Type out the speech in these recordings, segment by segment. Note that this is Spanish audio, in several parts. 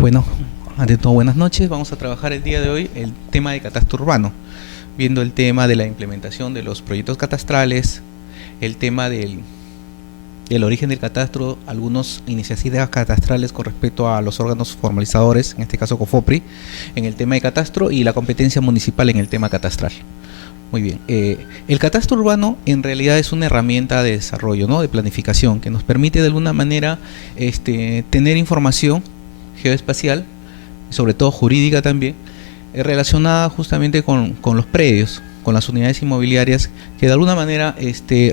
Bueno, ante todo, buenas noches. Vamos a trabajar el día de hoy el tema de catastro urbano, viendo el tema de la implementación de los proyectos catastrales, el tema del origen del catastro, algunas iniciativas catastrales con respecto a los órganos formalizadores, en este caso COFOPRI, en el tema de catastro y la competencia municipal en el tema catastral. Muy bien, el catastro urbano en realidad es una herramienta de desarrollo, ¿no?, de planificación, que nos permite de alguna manera tener información geoespacial, sobre todo jurídica también, relacionada justamente con los predios, con las unidades inmobiliarias que de alguna manera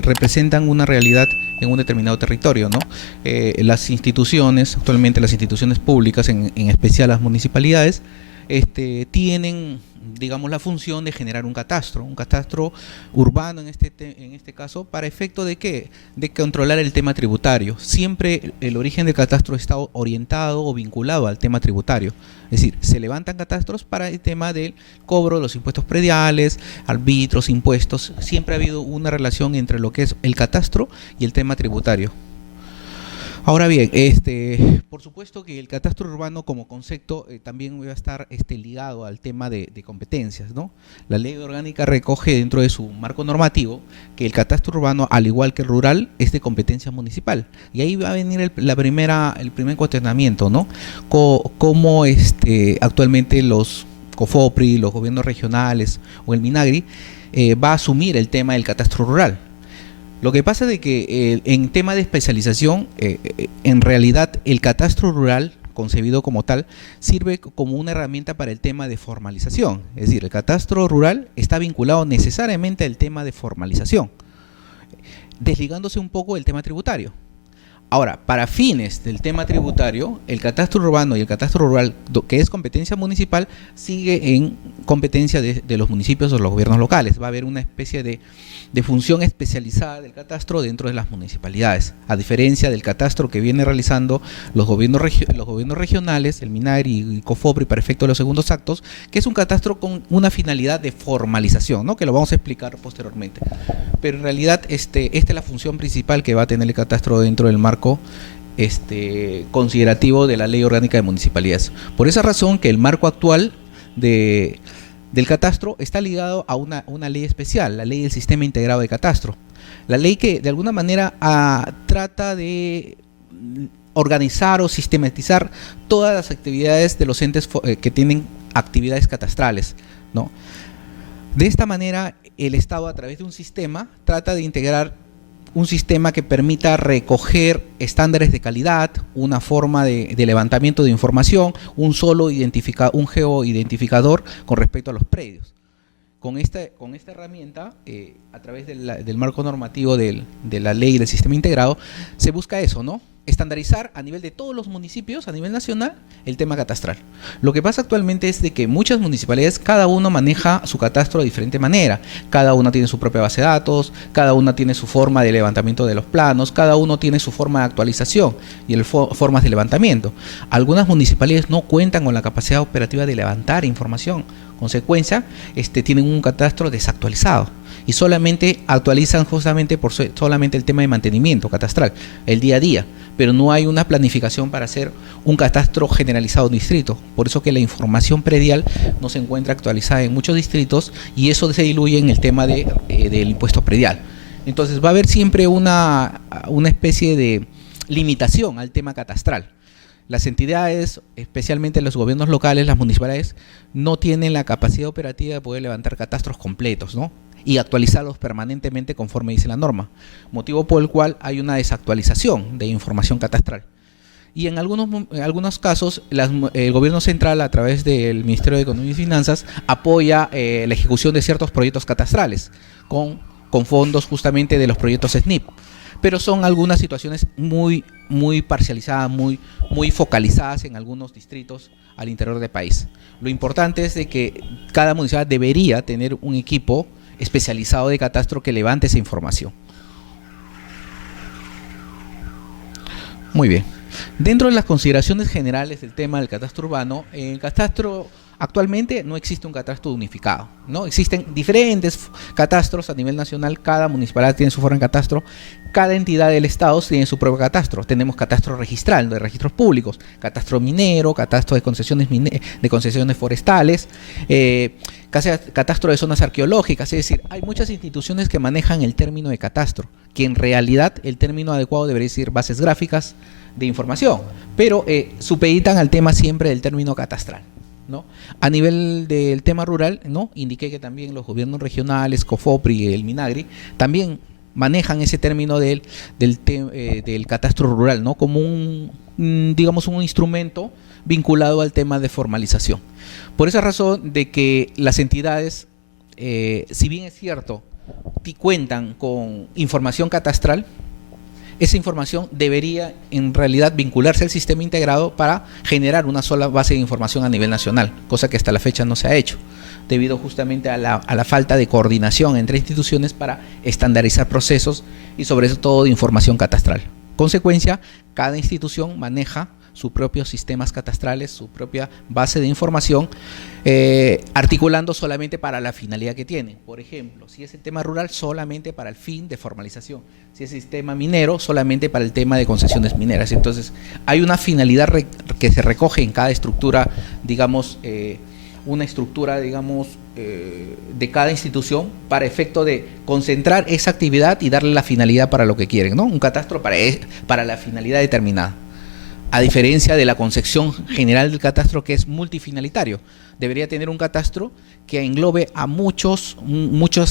representan una realidad en un determinado territorio, ¿no? Las instituciones, actualmente las instituciones públicas, en especial las municipalidades, tienen, digamos, la función de generar un catastro urbano en este caso, para efecto de ¿qué? De controlar el tema tributario. Siempre el origen del catastro está orientado o vinculado al tema tributario. Es decir, se levantan catastros para el tema del cobro de los impuestos prediales, arbitros, impuestos. Siempre ha habido una relación entre lo que es el catastro y el tema tributario. Ahora bien, por supuesto que el catastro urbano como concepto también va a estar ligado al tema de competencias, ¿no? La ley orgánica recoge dentro de su marco normativo que el catastro urbano, al igual que el rural, es de competencia municipal. Y ahí va a venir el primer cuestionamiento, ¿no? Cómo actualmente los COFOPRI, los gobiernos regionales o el MINAGRI va a asumir el tema del catastro rural. Lo que pasa es de que en tema de especialización, en realidad el catastro rural, concebido como tal, sirve como una herramienta para el tema de formalización. Es decir, el catastro rural está vinculado necesariamente al tema de formalización, desligándose un poco del tema tributario. Ahora, para fines del tema tributario, el catastro urbano y el catastro rural, que es competencia municipal, sigue en competencia de los municipios o los gobiernos locales. Va a haber una especie de función especializada del catastro dentro de las municipalidades, a diferencia del catastro que viene realizando los gobiernos regionales, el MINAGRI y COFOPRI para efecto de los segundos actos, que es un catastro con una finalidad de formalización, ¿no?, que lo vamos a explicar posteriormente. Pero en realidad esta es la función principal que va a tener el catastro dentro del marco considerativo de la Ley Orgánica de Municipalidades. Por esa razón que el marco actual del catastro está ligado a una ley especial, la Ley del Sistema Integrado de Catastro. La ley que de alguna manera trata de organizar o sistematizar todas las actividades de los entes que tienen actividades catastrales, ¿no? De esta manera, el Estado, a través de un sistema, trata de integrar un sistema que permita recoger estándares de calidad, una forma de levantamiento de información, un geoidentificador con respecto a los predios. Con esta herramienta, a través del marco normativo de la ley del sistema integrado, se busca eso, ¿no?, estandarizar a nivel de todos los municipios, a nivel nacional, el tema catastral. Lo que pasa actualmente es de que muchas municipalidades, cada uno maneja su catastro de diferente manera. Cada una tiene su propia base de datos, cada una tiene su forma de levantamiento de los planos, cada uno tiene su forma de actualización y formas de levantamiento. Algunas municipalidades no cuentan con la capacidad operativa de levantar información. Consecuencia, tienen un catastro desactualizado y solamente actualizan justamente solamente el tema de mantenimiento catastral, el día a día, pero no hay una planificación para hacer un catastro generalizado en distrito. Por eso que la información predial no se encuentra actualizada en muchos distritos y eso se diluye en el tema del impuesto predial. Entonces va a haber siempre una especie de limitación al tema catastral. Las entidades, especialmente los gobiernos locales, las municipalidades, no tienen la capacidad operativa de poder levantar catastros completos, ¿no?, y actualizarlos permanentemente conforme dice la norma, motivo por el cual hay una desactualización de información catastral. Y en algunos casos, el gobierno central, a través del Ministerio de Economía y Finanzas, apoya la ejecución de ciertos proyectos catastrales con fondos justamente de los proyectos SNIP. Pero son algunas situaciones muy parcializadas, muy focalizadas en algunos distritos al interior del país. Lo importante es de que cada municipalidad debería tener un equipo especializado de catastro que levante esa información. Muy bien. Dentro de las consideraciones generales del tema del catastro urbano, en el catastro actualmente no existe un catastro unificado, ¿no? Existen diferentes catastros a nivel nacional, cada municipalidad tiene su forma de catastro, cada entidad del Estado tiene su propio catastro. Tenemos catastro registral, de registros públicos, catastro minero, catastro de concesiones forestales, catastro de zonas arqueológicas, es decir, hay muchas instituciones que manejan el término de catastro, que en realidad el término adecuado debería decir bases gráficas de información, pero supeditan al tema siempre del término catastral, ¿no? A nivel del tema rural, ¿no? Indiqué que también los gobiernos regionales, COFOPRI y el MINAGRI, también manejan ese término del catastro rural, ¿no? Como digamos, un instrumento vinculado al tema de formalización. Por esa razón de que las entidades, si bien es cierto, cuentan con información catastral, esa información debería en realidad vincularse al sistema integrado para generar una sola base de información a nivel nacional, cosa que hasta la fecha no se ha hecho, debido justamente a la falta de coordinación entre instituciones para estandarizar procesos y sobre todo de información catastral. Consecuencia, cada institución maneja sus propios sistemas catastrales, su propia base de información, articulando solamente para la finalidad que tiene. Por ejemplo, si es el tema rural, solamente para el fin de formalización. Si es el sistema minero, solamente para el tema de concesiones mineras. Entonces, hay una finalidad que se recoge en cada estructura, digamos, una estructura, digamos, de cada institución para efecto de concentrar esa actividad y darle la finalidad para lo que quieren, ¿no? Un catastro para la finalidad determinada. A diferencia de la concepción general del catastro, que es multifinalitario. Debería tener un catastro que englobe a muchas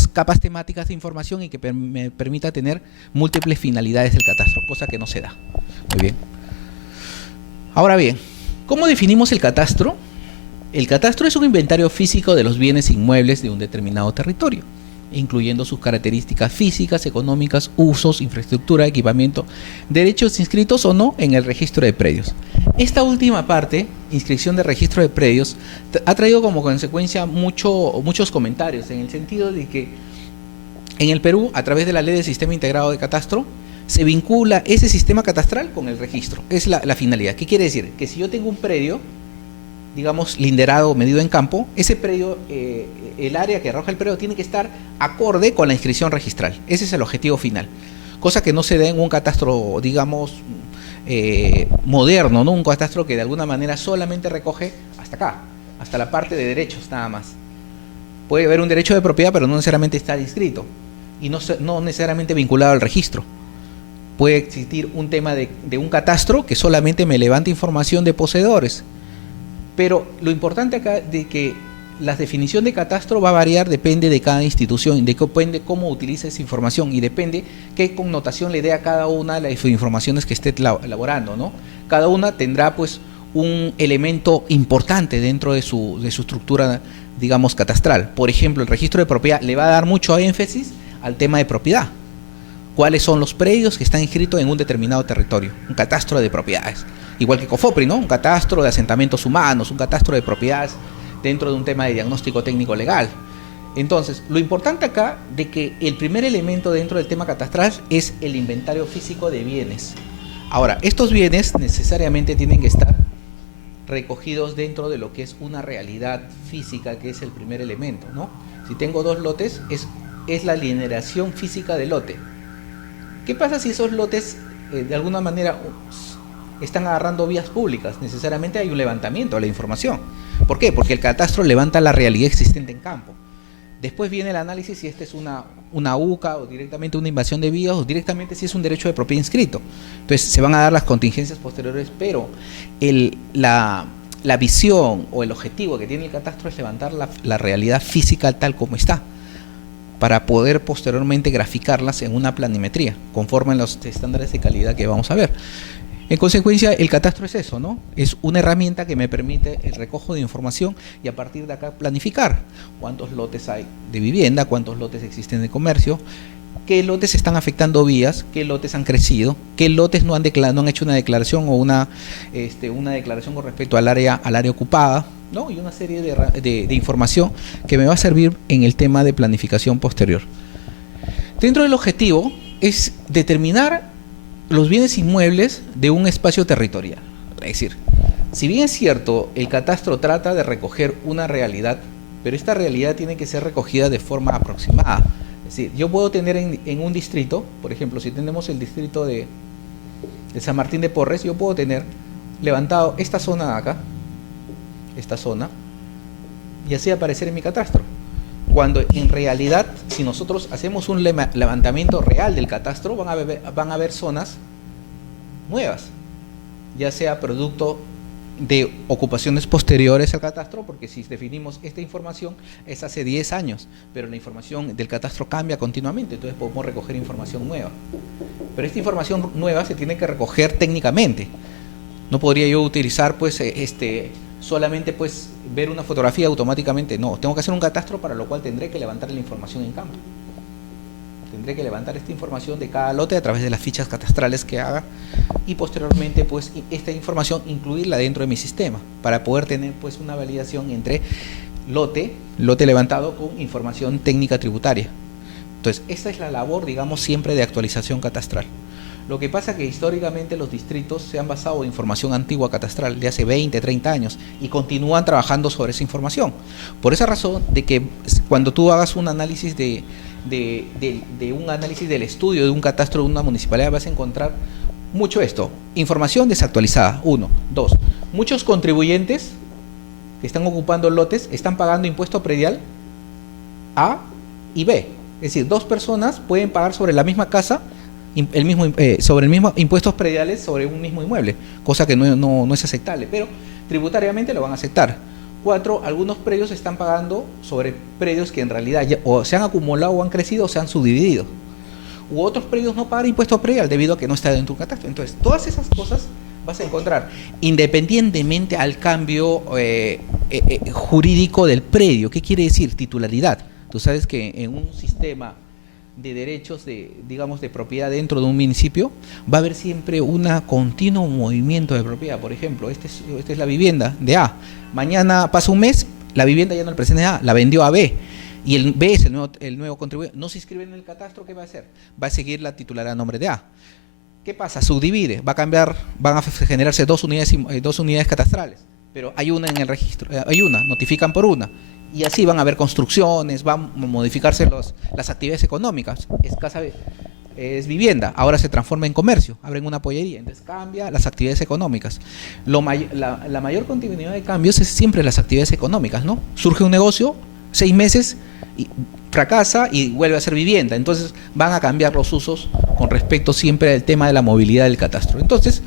capas temáticas de información y que me permita tener múltiples finalidades del catastro, cosa que no se da. Muy bien. Ahora bien, ¿cómo definimos el catastro? El catastro es un inventario físico de los bienes inmuebles de un determinado territorio, incluyendo sus características físicas, económicas, usos, infraestructura, equipamiento, derechos inscritos o no en el registro de predios. Esta última parte, inscripción de registro de predios, ha traído como consecuencia muchos comentarios, en el sentido de que en el Perú, a través de la ley del sistema integrado de catastro, se vincula ese sistema catastral con el registro. Es la finalidad. ¿Qué quiere decir? Que si yo tengo un predio, digamos, linderado o medido en campo, ese predio, el área que arroja el predio tiene que estar acorde con la inscripción registral. Ese es el objetivo final. Cosa que no se da en un catastro, digamos, moderno, ¿no? Un catastro que de alguna manera solamente recoge hasta acá, hasta la parte de derechos nada más. Puede haber un derecho de propiedad, pero no necesariamente está inscrito y no necesariamente vinculado al registro. Puede existir un tema de un catastro que solamente me levanta información de poseedores. Pero lo importante acá de que la definición de catastro va a variar, depende de cada institución, depende cómo utiliza esa información y depende qué connotación le dé a cada una de las informaciones que esté elaborando, ¿no? Cada una tendrá pues un elemento importante dentro de su estructura, digamos, catastral. Por ejemplo, el registro de propiedad le va a dar mucho énfasis al tema de propiedad. ¿Cuáles son los predios que están inscritos en un determinado territorio? Un catastro de propiedades. Igual que COFOPRI, ¿no? Un catastro de asentamientos humanos, un catastro de propiedades dentro de un tema de diagnóstico técnico legal. Entonces, lo importante acá de que el primer elemento dentro del tema catastral es el inventario físico de bienes. Ahora, estos bienes necesariamente tienen que estar recogidos dentro de lo que es una realidad física, que es el primer elemento, ¿no? Si tengo dos lotes, es la alineación física del lote. ¿Qué pasa si esos lotes de alguna manera están agarrando vías públicas? Necesariamente hay un levantamiento de la información. ¿Por qué? Porque el catastro levanta la realidad existente en campo. Después viene el análisis si esta es una UCA o directamente una invasión de vías o directamente si es un derecho de propiedad inscrito. Entonces se van a dar las contingencias posteriores, pero la visión o el objetivo que tiene el catastro es levantar la realidad física tal como está, para poder posteriormente graficarlas en una planimetría, conforme a los estándares de calidad que vamos a ver. En consecuencia, el catastro es eso, ¿no? Es una herramienta que me permite el recojo de información y a partir de acá planificar cuántos lotes hay de vivienda, cuántos lotes existen de comercio, qué lotes están afectando vías, qué lotes han crecido, qué lotes no han hecho una declaración o una declaración con respecto al área ocupada, ¿no? Y una serie de información que me va a servir en el tema de planificación posterior. Dentro del objetivo es determinar los bienes inmuebles de un espacio territorial. Es decir, si bien es cierto, el catastro trata de recoger una realidad, pero esta realidad tiene que ser recogida de forma aproximada. Es decir, yo puedo tener en un distrito, por ejemplo, si tenemos el distrito de San Martín de Porres, yo puedo tener levantado esta zona de acá, esta zona, y así aparecer en mi catastro. Cuando en realidad, si nosotros hacemos un levantamiento real del catastro, van a haber zonas nuevas, ya sea producto de ocupaciones posteriores al catastro, porque si definimos esta información es hace 10 años, pero la información del catastro cambia continuamente, entonces podemos recoger información nueva. Pero esta información nueva se tiene que recoger técnicamente. No podría yo utilizar pues solamente pues ver una fotografía automáticamente, no, tengo que hacer un catastro, para lo cual tendré que levantar la información en campo. Tendré que levantar esta información de cada lote a través de las fichas catastrales que haga y posteriormente pues esta información incluirla dentro de mi sistema para poder tener pues una validación entre lote levantado con información técnica tributaria. Entonces esta es la labor, digamos, siempre de actualización catastral. Lo que pasa es que históricamente los distritos se han basado en información antigua catastral de hace 20, 30 años y continúan trabajando sobre esa información. Por esa razón de que cuando tú hagas un análisis un análisis del estudio de un catastro de una municipalidad, vas a encontrar mucho esto: información desactualizada, 1. 2. Muchos contribuyentes que están ocupando lotes están pagando impuesto predial A y B. Es decir, dos personas pueden pagar sobre la misma casa sobre el mismo impuestos prediales sobre un mismo inmueble, cosa que no es aceptable, pero tributariamente lo van a aceptar. 4, algunos predios están pagando sobre predios que en realidad ya o se han acumulado o han crecido o se han subdividido. U otros predios no pagan impuesto predial debido a que no está dentro de un catastro. Entonces, todas esas cosas vas a encontrar, independientemente al cambio jurídico del predio. ¿Qué quiere decir? Titularidad. Tú sabes que en un sistema de derechos digamos de propiedad dentro de un municipio va a haber siempre un continuo movimiento de propiedad. Por ejemplo, esta es la vivienda de A. Mañana pasa un mes, la vivienda ya no le pertenece a A, la vendió a B. Y el B es el nuevo contribuyente. No se inscribe en el catastro, ¿qué va a hacer? Va a seguir la titularidad a nombre de A. ¿Qué pasa? Subdivide, va a cambiar, van a generarse dos unidades catastrales, pero hay una en el registro, notifican por una. Y así van a haber construcciones, van a modificarse las actividades económicas. Es vivienda, ahora se transforma en comercio, abren una pollería, entonces cambia las actividades económicas. La mayor continuidad de cambios es siempre las actividades económicas, ¿no? Surge un negocio, 6 meses, y fracasa y vuelve a ser vivienda. Entonces van a cambiar los usos con respecto siempre al tema de la movilidad del catastro. Entonces,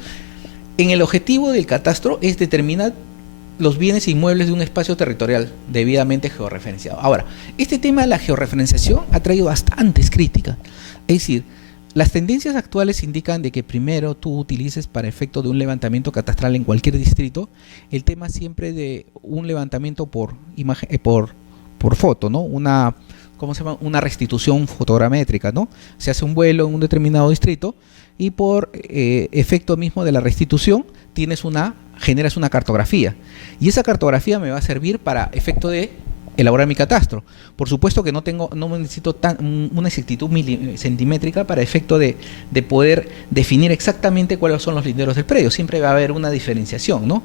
en el objetivo del catastro es determinar los bienes inmuebles de un espacio territorial debidamente georreferenciado. Ahora, este tema de la georreferenciación ha traído bastantes críticas. Es decir, las tendencias actuales indican de que primero tú utilices para efecto de un levantamiento catastral en cualquier distrito el tema siempre de un levantamiento por imagen, por foto, ¿no? ¿Cómo se llama? Una restitución fotogramétrica, ¿no? Se hace un vuelo en un determinado distrito y por efecto mismo de la restitución generas una cartografía, y esa cartografía me va a servir para efecto de elaborar mi catastro. Por supuesto que no necesito una exactitud centimétrica para efecto de poder definir exactamente cuáles son los linderos del predio. Siempre va a haber una diferenciación, ¿no?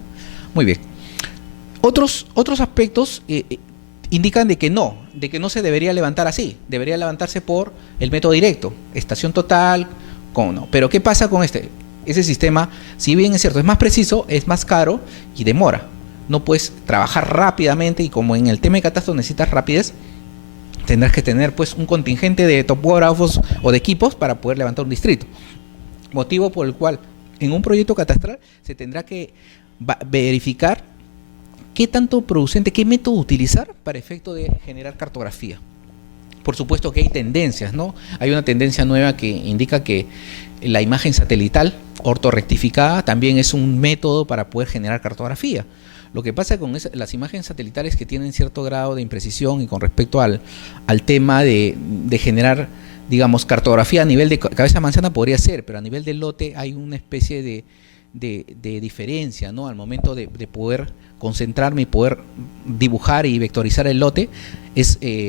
Muy bien. Otros aspectos indican de que no se debería levantar así, debería levantarse por el método directo, estación total, no. Pero ¿qué pasa con ese sistema? Si bien es cierto, es más preciso, es más caro y demora. No puedes trabajar rápidamente, y como en el tema de catastro necesitas rapidez, tendrás que tener pues un contingente de topógrafos o de equipos para poder levantar un distrito. Motivo por el cual en un proyecto catastral se tendrá que verificar qué tanto producente, qué método utilizar para efecto de generar cartografía. Por supuesto que hay tendencias, ¿no? Hay una tendencia nueva que indica que la imagen satelital ortorrectificada también es un método para poder generar cartografía. Lo que pasa con las imágenes satelitales que tienen cierto grado de imprecisión y con respecto al tema de generar, digamos, cartografía a nivel de cabeza manzana podría ser, pero a nivel de lote hay una especie de diferencia, ¿no? Al momento de poder concentrarme y poder dibujar y vectorizar el lote,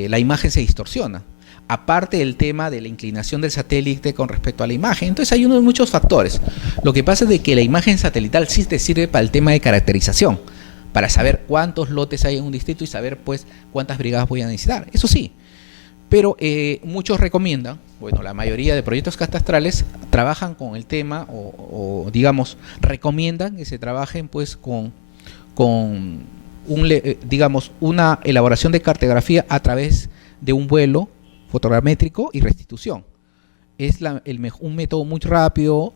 la imagen se distorsiona. aparte del tema de la inclinación del satélite con respecto a la imagen. Entonces hay unos muchos factores. Lo que pasa es de que la imagen satelital sí te sirve para el tema de caracterización, para saber cuántos lotes hay en un distrito y saber pues cuántas brigadas voy a necesitar. Eso sí, pero muchos recomiendan, bueno, la mayoría de proyectos catastrales trabajan con el tema o digamos, recomiendan que se trabajen pues con digamos, una elaboración de cartografía a través de un vuelo fotogramétrico y restitución. Es un método muy rápido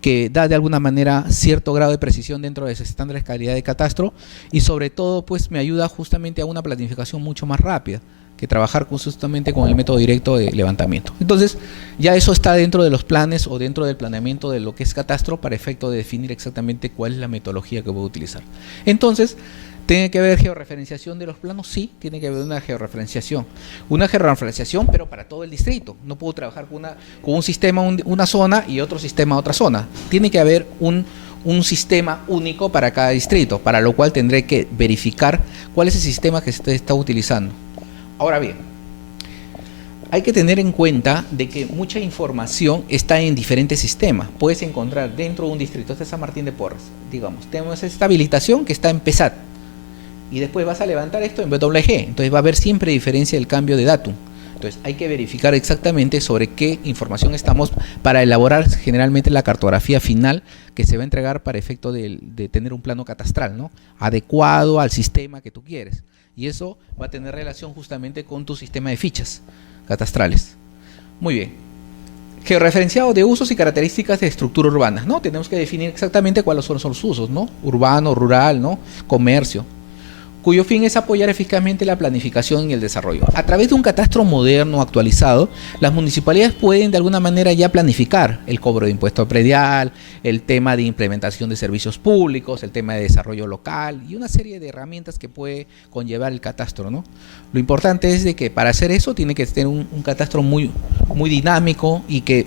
que da de alguna manera cierto grado de precisión dentro de esos estándares de calidad de catastro y sobre todo pues me ayuda justamente a una planificación mucho más rápida que trabajar justamente con el método directo de levantamiento. Entonces, ya eso está dentro de los planes o dentro del planeamiento de lo que es catastro para efecto de definir exactamente cuál es la metodología que voy a utilizar. Entonces, ¿tiene que haber georreferenciación de los planos? Sí, tiene que haber una georreferenciación. Una georreferenciación, pero para todo el distrito. No puedo trabajar con un sistema, una zona y otro sistema, otra zona. Tiene que haber un sistema único para cada distrito, para lo cual tendré que verificar cuál es el sistema que se está utilizando. Ahora bien, hay que tener en cuenta de que mucha información está en diferentes sistemas. Puedes encontrar dentro de un distrito, este es San Martín de Porres, digamos, tenemos esta habilitación que está en PESAT, y después vas a levantar esto en BWG, entonces va a haber siempre diferencia del cambio de datum. Entonces hay que verificar exactamente sobre qué información estamos para elaborar generalmente la cartografía final que se va a entregar para efecto de tener un plano catastral, ¿no? Adecuado al sistema que tú quieres. Y eso va a tener relación justamente con tu sistema de fichas catastrales. Muy bien. Georreferenciado de usos y características de estructura urbana, ¿no? Tenemos que definir exactamente cuáles son los usos, ¿no? Urbano, rural, ¿no? Comercio, cuyo fin es apoyar eficazmente la planificación y el desarrollo. A través de un catastro moderno, actualizado, las municipalidades pueden de alguna manera ya planificar el cobro de impuesto predial, el tema de implementación de servicios públicos, el tema de desarrollo local y una serie de herramientas que puede conllevar el catastro, ¿no? Lo importante es de que para hacer eso tiene que tener un catastro muy dinámico y que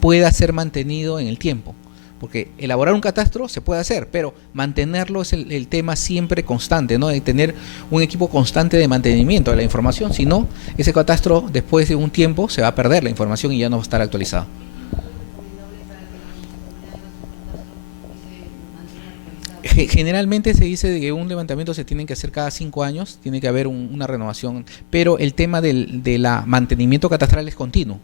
pueda ser mantenido en el tiempo. Porque elaborar un catastro se puede hacer, pero mantenerlo es el tema siempre constante, ¿no? De tener un equipo constante de mantenimiento de la información, si no, ese catastro después de un tiempo se va a perder la información y ya no va a estar actualizado. Generalmente se dice que un levantamiento se tiene que hacer cada 5 años, tiene que haber una renovación, pero el tema del mantenimiento catastral es continuo,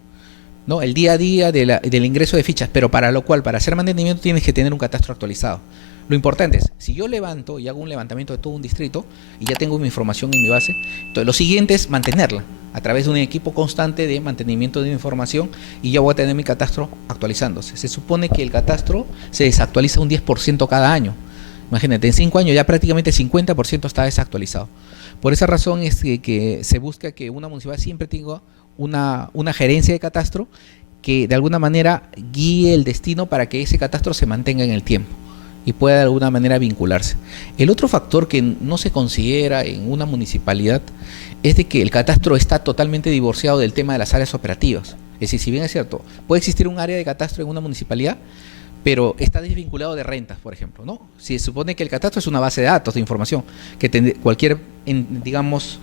¿no? El día a día del ingreso de fichas, pero para lo cual, para hacer mantenimiento tienes que tener un catastro actualizado. Lo importante es, si yo levanto y hago un levantamiento de todo un distrito y ya tengo mi información en mi base, entonces lo siguiente es mantenerla a través de un equipo constante de mantenimiento de mi información y ya voy a tener mi catastro actualizándose. Se supone que el catastro se desactualiza un 10% cada año. Imagínate, en 5 años ya prácticamente el 50% está desactualizado. Por esa razón es que se busca que una municipalidad siempre tenga una gerencia de catastro que de alguna manera guíe el destino para que ese catastro se mantenga en el tiempo y pueda de alguna manera vincularse. El otro factor que no se considera en una municipalidad es de que el catastro está totalmente divorciado del tema de las áreas operativas. Es decir, si bien es cierto, puede existir un área de catastro en una municipalidad, pero está desvinculado de rentas, por ejemplo, ¿no? Si se supone que el catastro es una base de datos de información que cualquier, digamos,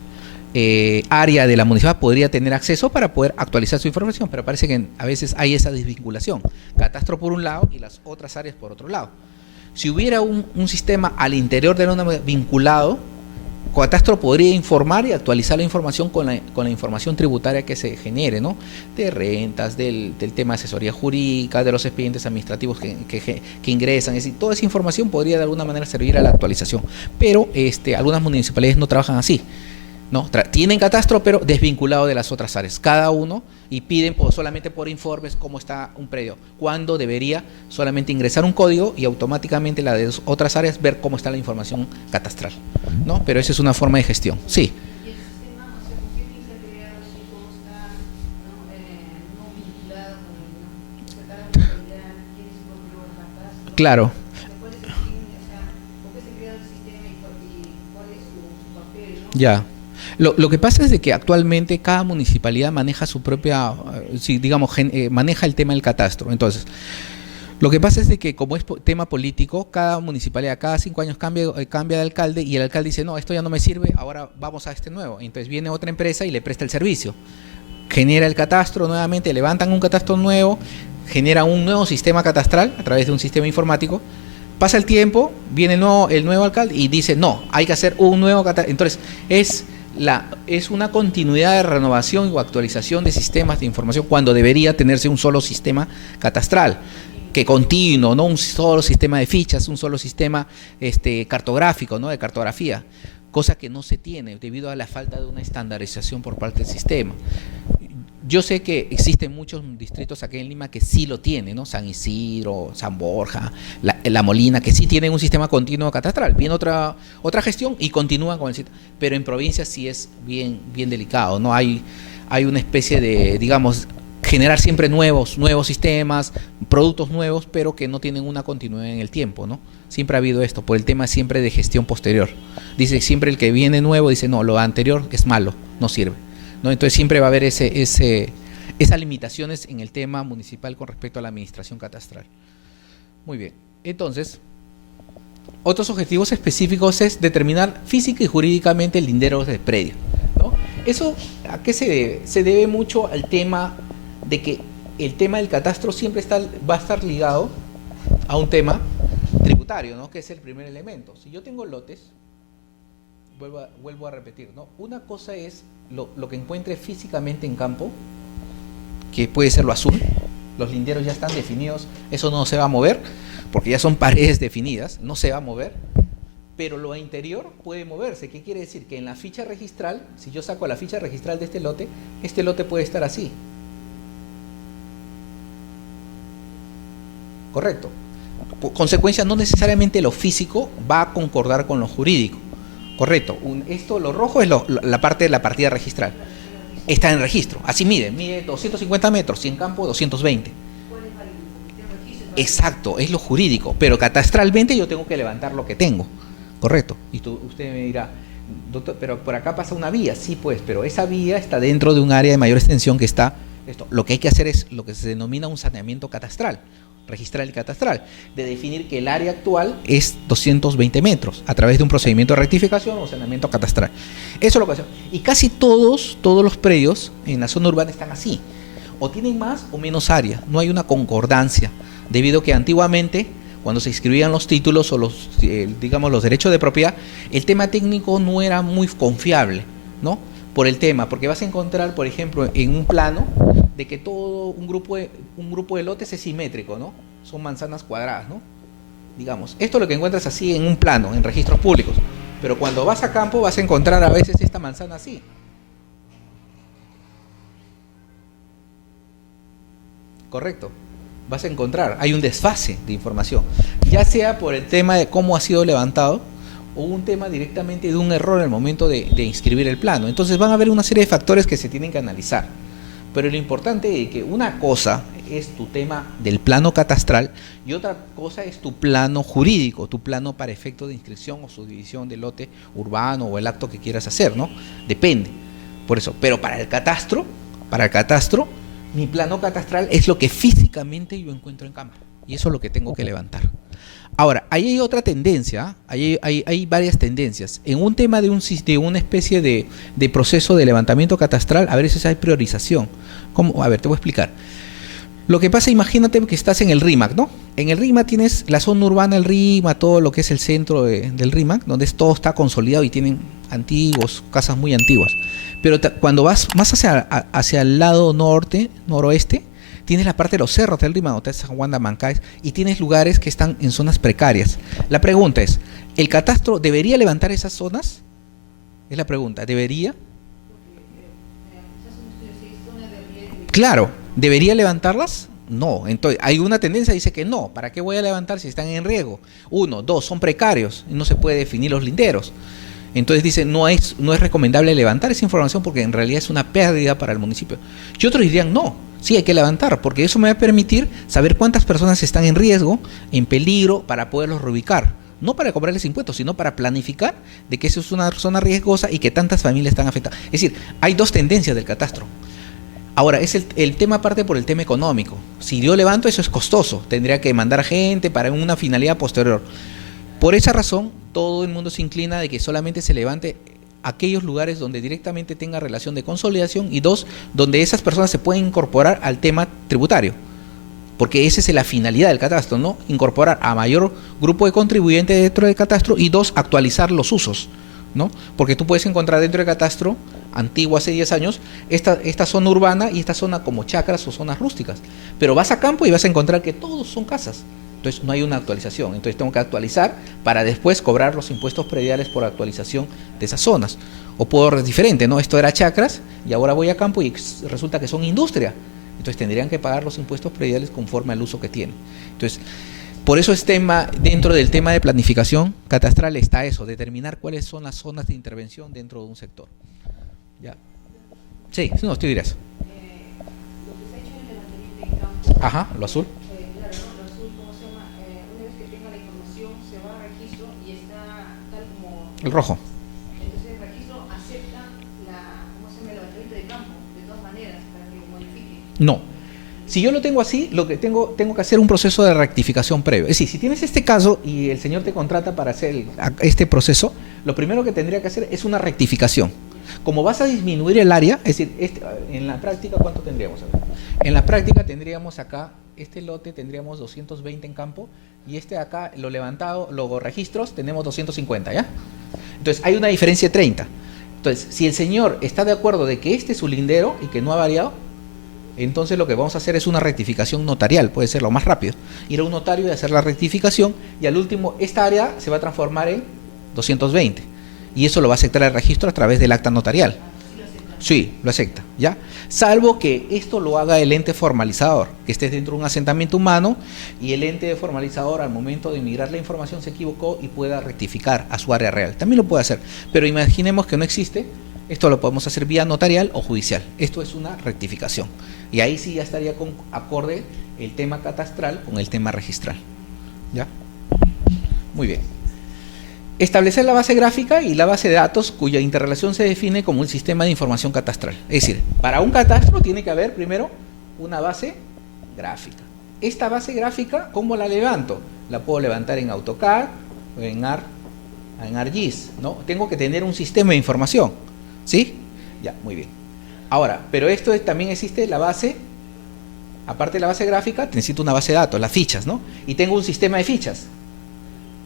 área de la municipalidad podría tener acceso para poder actualizar su información, pero parece que a veces hay esa desvinculación, catastro por un lado y las otras áreas por otro lado. Si hubiera un sistema al interior de la vinculado, catastro podría informar y actualizar la información con la información tributaria que se genere, ¿no? De rentas, del tema de asesoría jurídica, de los expedientes administrativos que ingresan, es decir, toda esa información podría de alguna manera servir a la actualización, pero algunas municipalidades no trabajan así, ¿no? Tienen catastro pero desvinculado de las otras áreas, cada uno, y piden solamente por informes cómo está un predio, cuando debería solamente ingresar un código y automáticamente la de otras áreas ver cómo está la información catastral, ¿no? Pero esa es una forma de gestión, sí. ¿Y el sistema, o sea, con qué fin se ha creado si todo está no vinculado con la municipalidad? ¿Quién es el propio catastro? Claro. ¿Cuál es el fin, o sea, por qué se ha creado el sistema y cuál es su papel, ¿no? Ya. Lo que pasa es de que actualmente cada municipalidad maneja su propia, maneja el tema del catastro. Entonces, lo que pasa es de que como es tema político, cada municipalidad cada 5 años cambia de alcalde y el alcalde dice, no, esto ya no me sirve, ahora vamos a este nuevo. Entonces viene otra empresa y le presta el servicio. genera el catastro nuevamente, levantan un catastro nuevo, genera un nuevo sistema catastral a través de un sistema informático. Pasa el tiempo, viene el nuevo alcalde y dice, no, hay que hacer un nuevo catastro. Entonces, es una continuidad de renovación o actualización de sistemas de información cuando debería tenerse un solo sistema catastral, que continuo, no un solo sistema de fichas, un solo sistema cartográfico, ¿no? De cartografía, cosa que no se tiene debido a la falta de una estandarización por parte del sistema. Yo sé que existen muchos distritos aquí en Lima que sí lo tienen, ¿no? San Isidro, San Borja, La Molina, que sí tienen un sistema continuo catastral. Viene otra gestión y continúan con el sistema. Pero en provincias sí es bien delicado, ¿no? Hay una especie de, digamos, generar siempre nuevos sistemas, productos nuevos, pero que no tienen una continuidad en el tiempo, ¿no? Siempre ha habido esto, por el tema siempre de gestión posterior. Dice siempre el que viene nuevo, dice, no, lo anterior es malo, no sirve, ¿no? Entonces siempre va a haber esas limitaciones en el tema municipal con respecto a la administración catastral. Muy bien, entonces, otros objetivos específicos es determinar física y jurídicamente el lindero del predio, ¿no? ¿Eso a qué se debe? Se debe mucho al tema de que el tema del catastro siempre va a estar ligado a un tema tributario, ¿no? Que es el primer elemento. Si yo tengo lotes, vuelvo a repetir, ¿no? Una cosa es lo que encuentre físicamente en campo, que puede ser lo azul, los linderos ya están definidos, eso no se va a mover, porque ya son paredes definidas, no se va a mover, pero lo interior puede moverse. ¿Qué quiere decir? Que en la ficha registral, si yo saco la ficha registral de este lote puede estar así. Correcto. Consecuencia, no necesariamente lo físico va a concordar con lo jurídico. Correcto. Lo rojo es la parte de la partida registral. Está en registro. Así mide 250 metros, si en campo 220. Exacto, es lo jurídico. Pero catastralmente yo tengo que levantar lo que tengo. Correcto. Y usted me dirá, doctor, pero por acá pasa una vía. Sí, pues, pero esa vía está dentro de un área de mayor extensión que está. Lo que hay que hacer es lo que se denomina un saneamiento catastral, registral y catastral, de definir que el área actual es 220 metros a través de un procedimiento de rectificación o saneamiento catastral. Eso es lo que hacemos. Y casi todos los predios en la zona urbana están así. O tienen más o menos área. No hay una concordancia, debido a que antiguamente, cuando se inscribían los títulos o los derechos de propiedad, el tema técnico no era muy confiable, ¿no? Por el tema, porque vas a encontrar, por ejemplo, en un plano, de que todo un grupo de lotes es simétrico, ¿no? Son manzanas cuadradas, ¿no? Digamos, esto es lo que encuentras así en un plano, en registros públicos. Pero cuando vas a campo vas a encontrar a veces esta manzana así. Correcto. Vas a encontrar, hay un desfase de información, ya sea por el tema de cómo ha sido levantado o un tema directamente de un error en el momento de inscribir el plano. Entonces van a haber una serie de factores que se tienen que analizar. Pero lo importante es que una cosa es tu tema del plano catastral y otra cosa es tu plano jurídico, tu plano para efecto de inscripción o subdivisión del lote urbano o el acto que quieras hacer, ¿no? Depende. Por eso, pero para el catastro, mi plano catastral es lo que físicamente yo encuentro en campo. Y eso es lo que tengo que levantar. Ahora, ahí hay otra tendencia, hay varias tendencias. En un tema de una especie de proceso de levantamiento catastral, a veces hay priorización. ¿Cómo? A ver, te voy a explicar. Lo que pasa, imagínate que estás en el RIMAC, ¿no? En el RIMAC tienes la zona urbana, el RIMAC, todo lo que es el centro del RIMAC, donde todo está consolidado y tienen casas muy antiguas. Pero cuando vas más hacia el lado noroeste, tienes la parte de los cerros del RIMAC, donde está San Juan de Amancáes, y tienes lugares que están en zonas precarias. La pregunta es, ¿el catastro debería levantar esas zonas? Es la pregunta, ¿debería? Claro, ¿debería levantarlas? No, entonces hay una tendencia que dice que no. ¿Para qué voy a levantar si están en riesgo? 1, 2, son precarios y no se puede definir los linderos. Entonces dice, no es recomendable levantar esa información porque en realidad es una pérdida para el municipio. Y otros dirían, no, sí hay que levantar, porque eso me va a permitir saber cuántas personas están en riesgo, en peligro, para poderlos reubicar. No para cobrarles impuestos, sino para planificar de que eso es una zona riesgosa y que tantas familias están afectadas. Es decir, hay dos tendencias del catastro. Ahora, el tema parte por el tema económico. Si yo levanto, eso es costoso. Tendría que mandar gente para una finalidad posterior. Por esa razón, todo el mundo se inclina de que solamente se levante aquellos lugares donde directamente tenga relación de consolidación, y 2, donde esas personas se pueden incorporar al tema tributario. Porque esa es la finalidad del catastro, ¿no? Incorporar a mayor grupo de contribuyentes dentro del catastro, y 2, actualizar los usos, ¿no? Porque tú puedes encontrar dentro del catastro antiguo, hace 10 años, esta zona urbana y esta zona como chacras o zonas rústicas. Pero vas a campo y vas a encontrar que todos son casas. Entonces no hay una actualización. Entonces tengo que actualizar para después cobrar los impuestos prediales por actualización de esas zonas. O puedo diferente, ¿no? Esto era chacras y ahora voy a campo y resulta que son industria. Entonces tendrían que pagar los impuestos prediales conforme al uso que tienen. Entonces, por eso es dentro del tema de planificación catastral está eso, determinar cuáles son las zonas de intervención dentro de un sector. ¿Ya? Sí, no, estoy dirás. Lo que se ha hecho en el levantamiento en campo. Ajá, lo azul. Claro, ¿no? Lo azul, ¿cómo se llama? Una vez que tenga la información, se va a registro y está tal como... El rojo. Entonces el registro acepta ¿cómo se llama? El levantamiento de campo, de todas maneras, para que lo modifique. No. Si yo lo tengo así, lo que tengo que hacer un proceso de rectificación previo. Es decir, si tienes este caso y el señor te contrata para hacer este proceso, lo primero que tendría que hacer es una rectificación. Como vas a disminuir el área, es decir, en la práctica, ¿cuánto tendríamos? A ver. En la práctica tendríamos acá, este lote tendríamos 220 en campo, y este de acá, lo levantado, los registros, tenemos 250, ¿ya? Entonces, hay una diferencia de 30. Entonces, si el señor está de acuerdo de que este es su lindero y que no ha variado, entonces lo que vamos a hacer es una rectificación notarial, puede ser lo más rápido. Ir a un notario y hacer la rectificación, y al último, esta área se va a transformar en 220. Y eso lo va a aceptar el registro a través del acta notarial. Sí, lo acepta, ¿ya? Salvo que esto lo haga el ente formalizador, que esté dentro de un asentamiento humano y el ente formalizador al momento de migrar la información se equivocó y pueda rectificar a su área real. También lo puede hacer, pero imaginemos que no existe. Esto lo podemos hacer vía notarial o judicial. Esto es una rectificación. Y ahí sí ya estaría acorde el tema catastral con el tema registral. ¿Ya? Muy bien. Establecer la base gráfica y la base de datos cuya interrelación se define como un sistema de información catastral. Es decir, para un catastro tiene que haber primero una base gráfica. Esta base gráfica, ¿cómo la levanto? La puedo levantar en AutoCAD o en ArcGIS, ¿no? Tengo que tener un sistema de información. ¿Sí? Ya, muy bien. Ahora, pero también existe la base, aparte de la base gráfica, necesito una base de datos, las fichas, ¿no? Y tengo un sistema de fichas.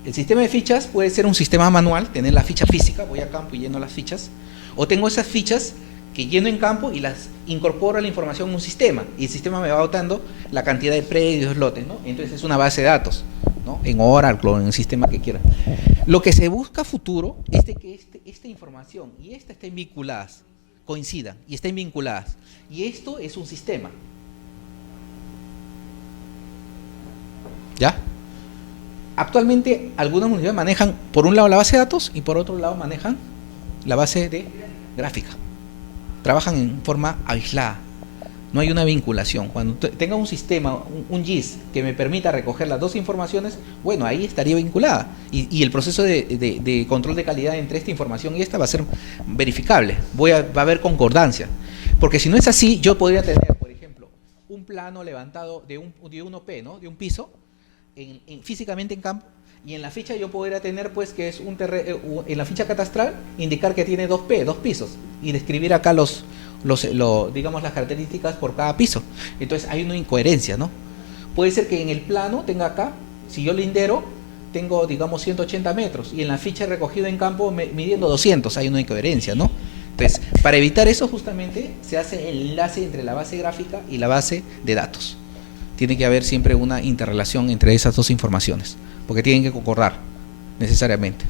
El sistema de fichas puede ser un sistema manual, tener la ficha física, voy a campo y lleno las fichas, o tengo esas fichas que lleno en campo y las incorporo a la información en un sistema, y el sistema me va botando la cantidad de predios, lotes, ¿no? Entonces es una base de datos, ¿no? En Oracle o en el sistema que quiera. Lo que se busca a futuro es de que esta información y esta estén vinculadas, coincidan y estén vinculadas. Y esto es un sistema. ¿Ya? Actualmente algunas universidades manejan por un lado la base de datos y por otro lado manejan la base de gráfica. Trabajan en forma aislada. No hay una vinculación. Cuando tenga un sistema, un GIS que me permita recoger las dos informaciones, bueno, ahí estaría vinculada. Y el proceso de control de calidad entre esta información y esta va a ser verificable. Va a haber concordancia. Porque si no es así, yo podría tener, por ejemplo, un plano levantado de un OP, ¿no? De un piso, físicamente en campo, y en la ficha yo podría tener, pues, que es en la ficha catastral, indicar que tiene 2 pisos, y describir acá digamos, las características por cada piso. Entonces hay una incoherencia, ¿no? Puede ser que en el plano tenga acá, si yo lindero, tengo, digamos, 180 metros, y en la ficha recogido en campo midiendo 200, hay una incoherencia, ¿no? Entonces, para evitar eso, justamente, se hace el enlace entre la base gráfica y la base de datos. Tiene que haber siempre una interrelación entre esas dos informaciones, porque tienen que concordar necesariamente.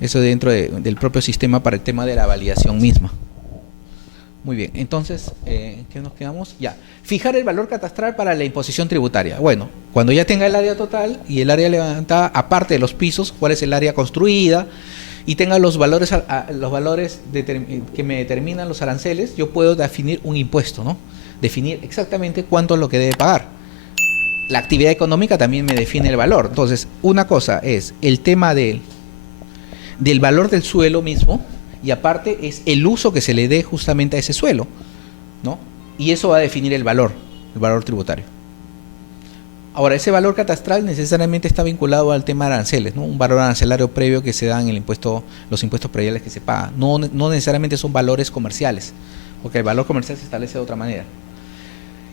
Eso dentro del propio sistema para el tema de la validación misma. Muy bien, entonces, ¿qué nos quedamos? Ya, fijar el valor catastral para la imposición tributaria. Bueno, cuando ya tenga el área total y el área levantada, aparte de los pisos, cuál es el área construida, y tenga los valores que me determinan los aranceles, yo puedo definir un impuesto, ¿no? Definir exactamente cuánto es lo que debe pagar. La actividad económica también me define el valor. Entonces, una cosa es el tema del valor del suelo mismo, y aparte es el uso que se le dé justamente a ese suelo, ¿no? Y eso va a definir el valor tributario. Ahora, ese valor catastral necesariamente está vinculado al tema de aranceles, ¿no? Un valor arancelario previo que se da en el impuesto, los impuestos prediales que se pagan. No necesariamente son valores comerciales, porque el valor comercial se establece de otra manera.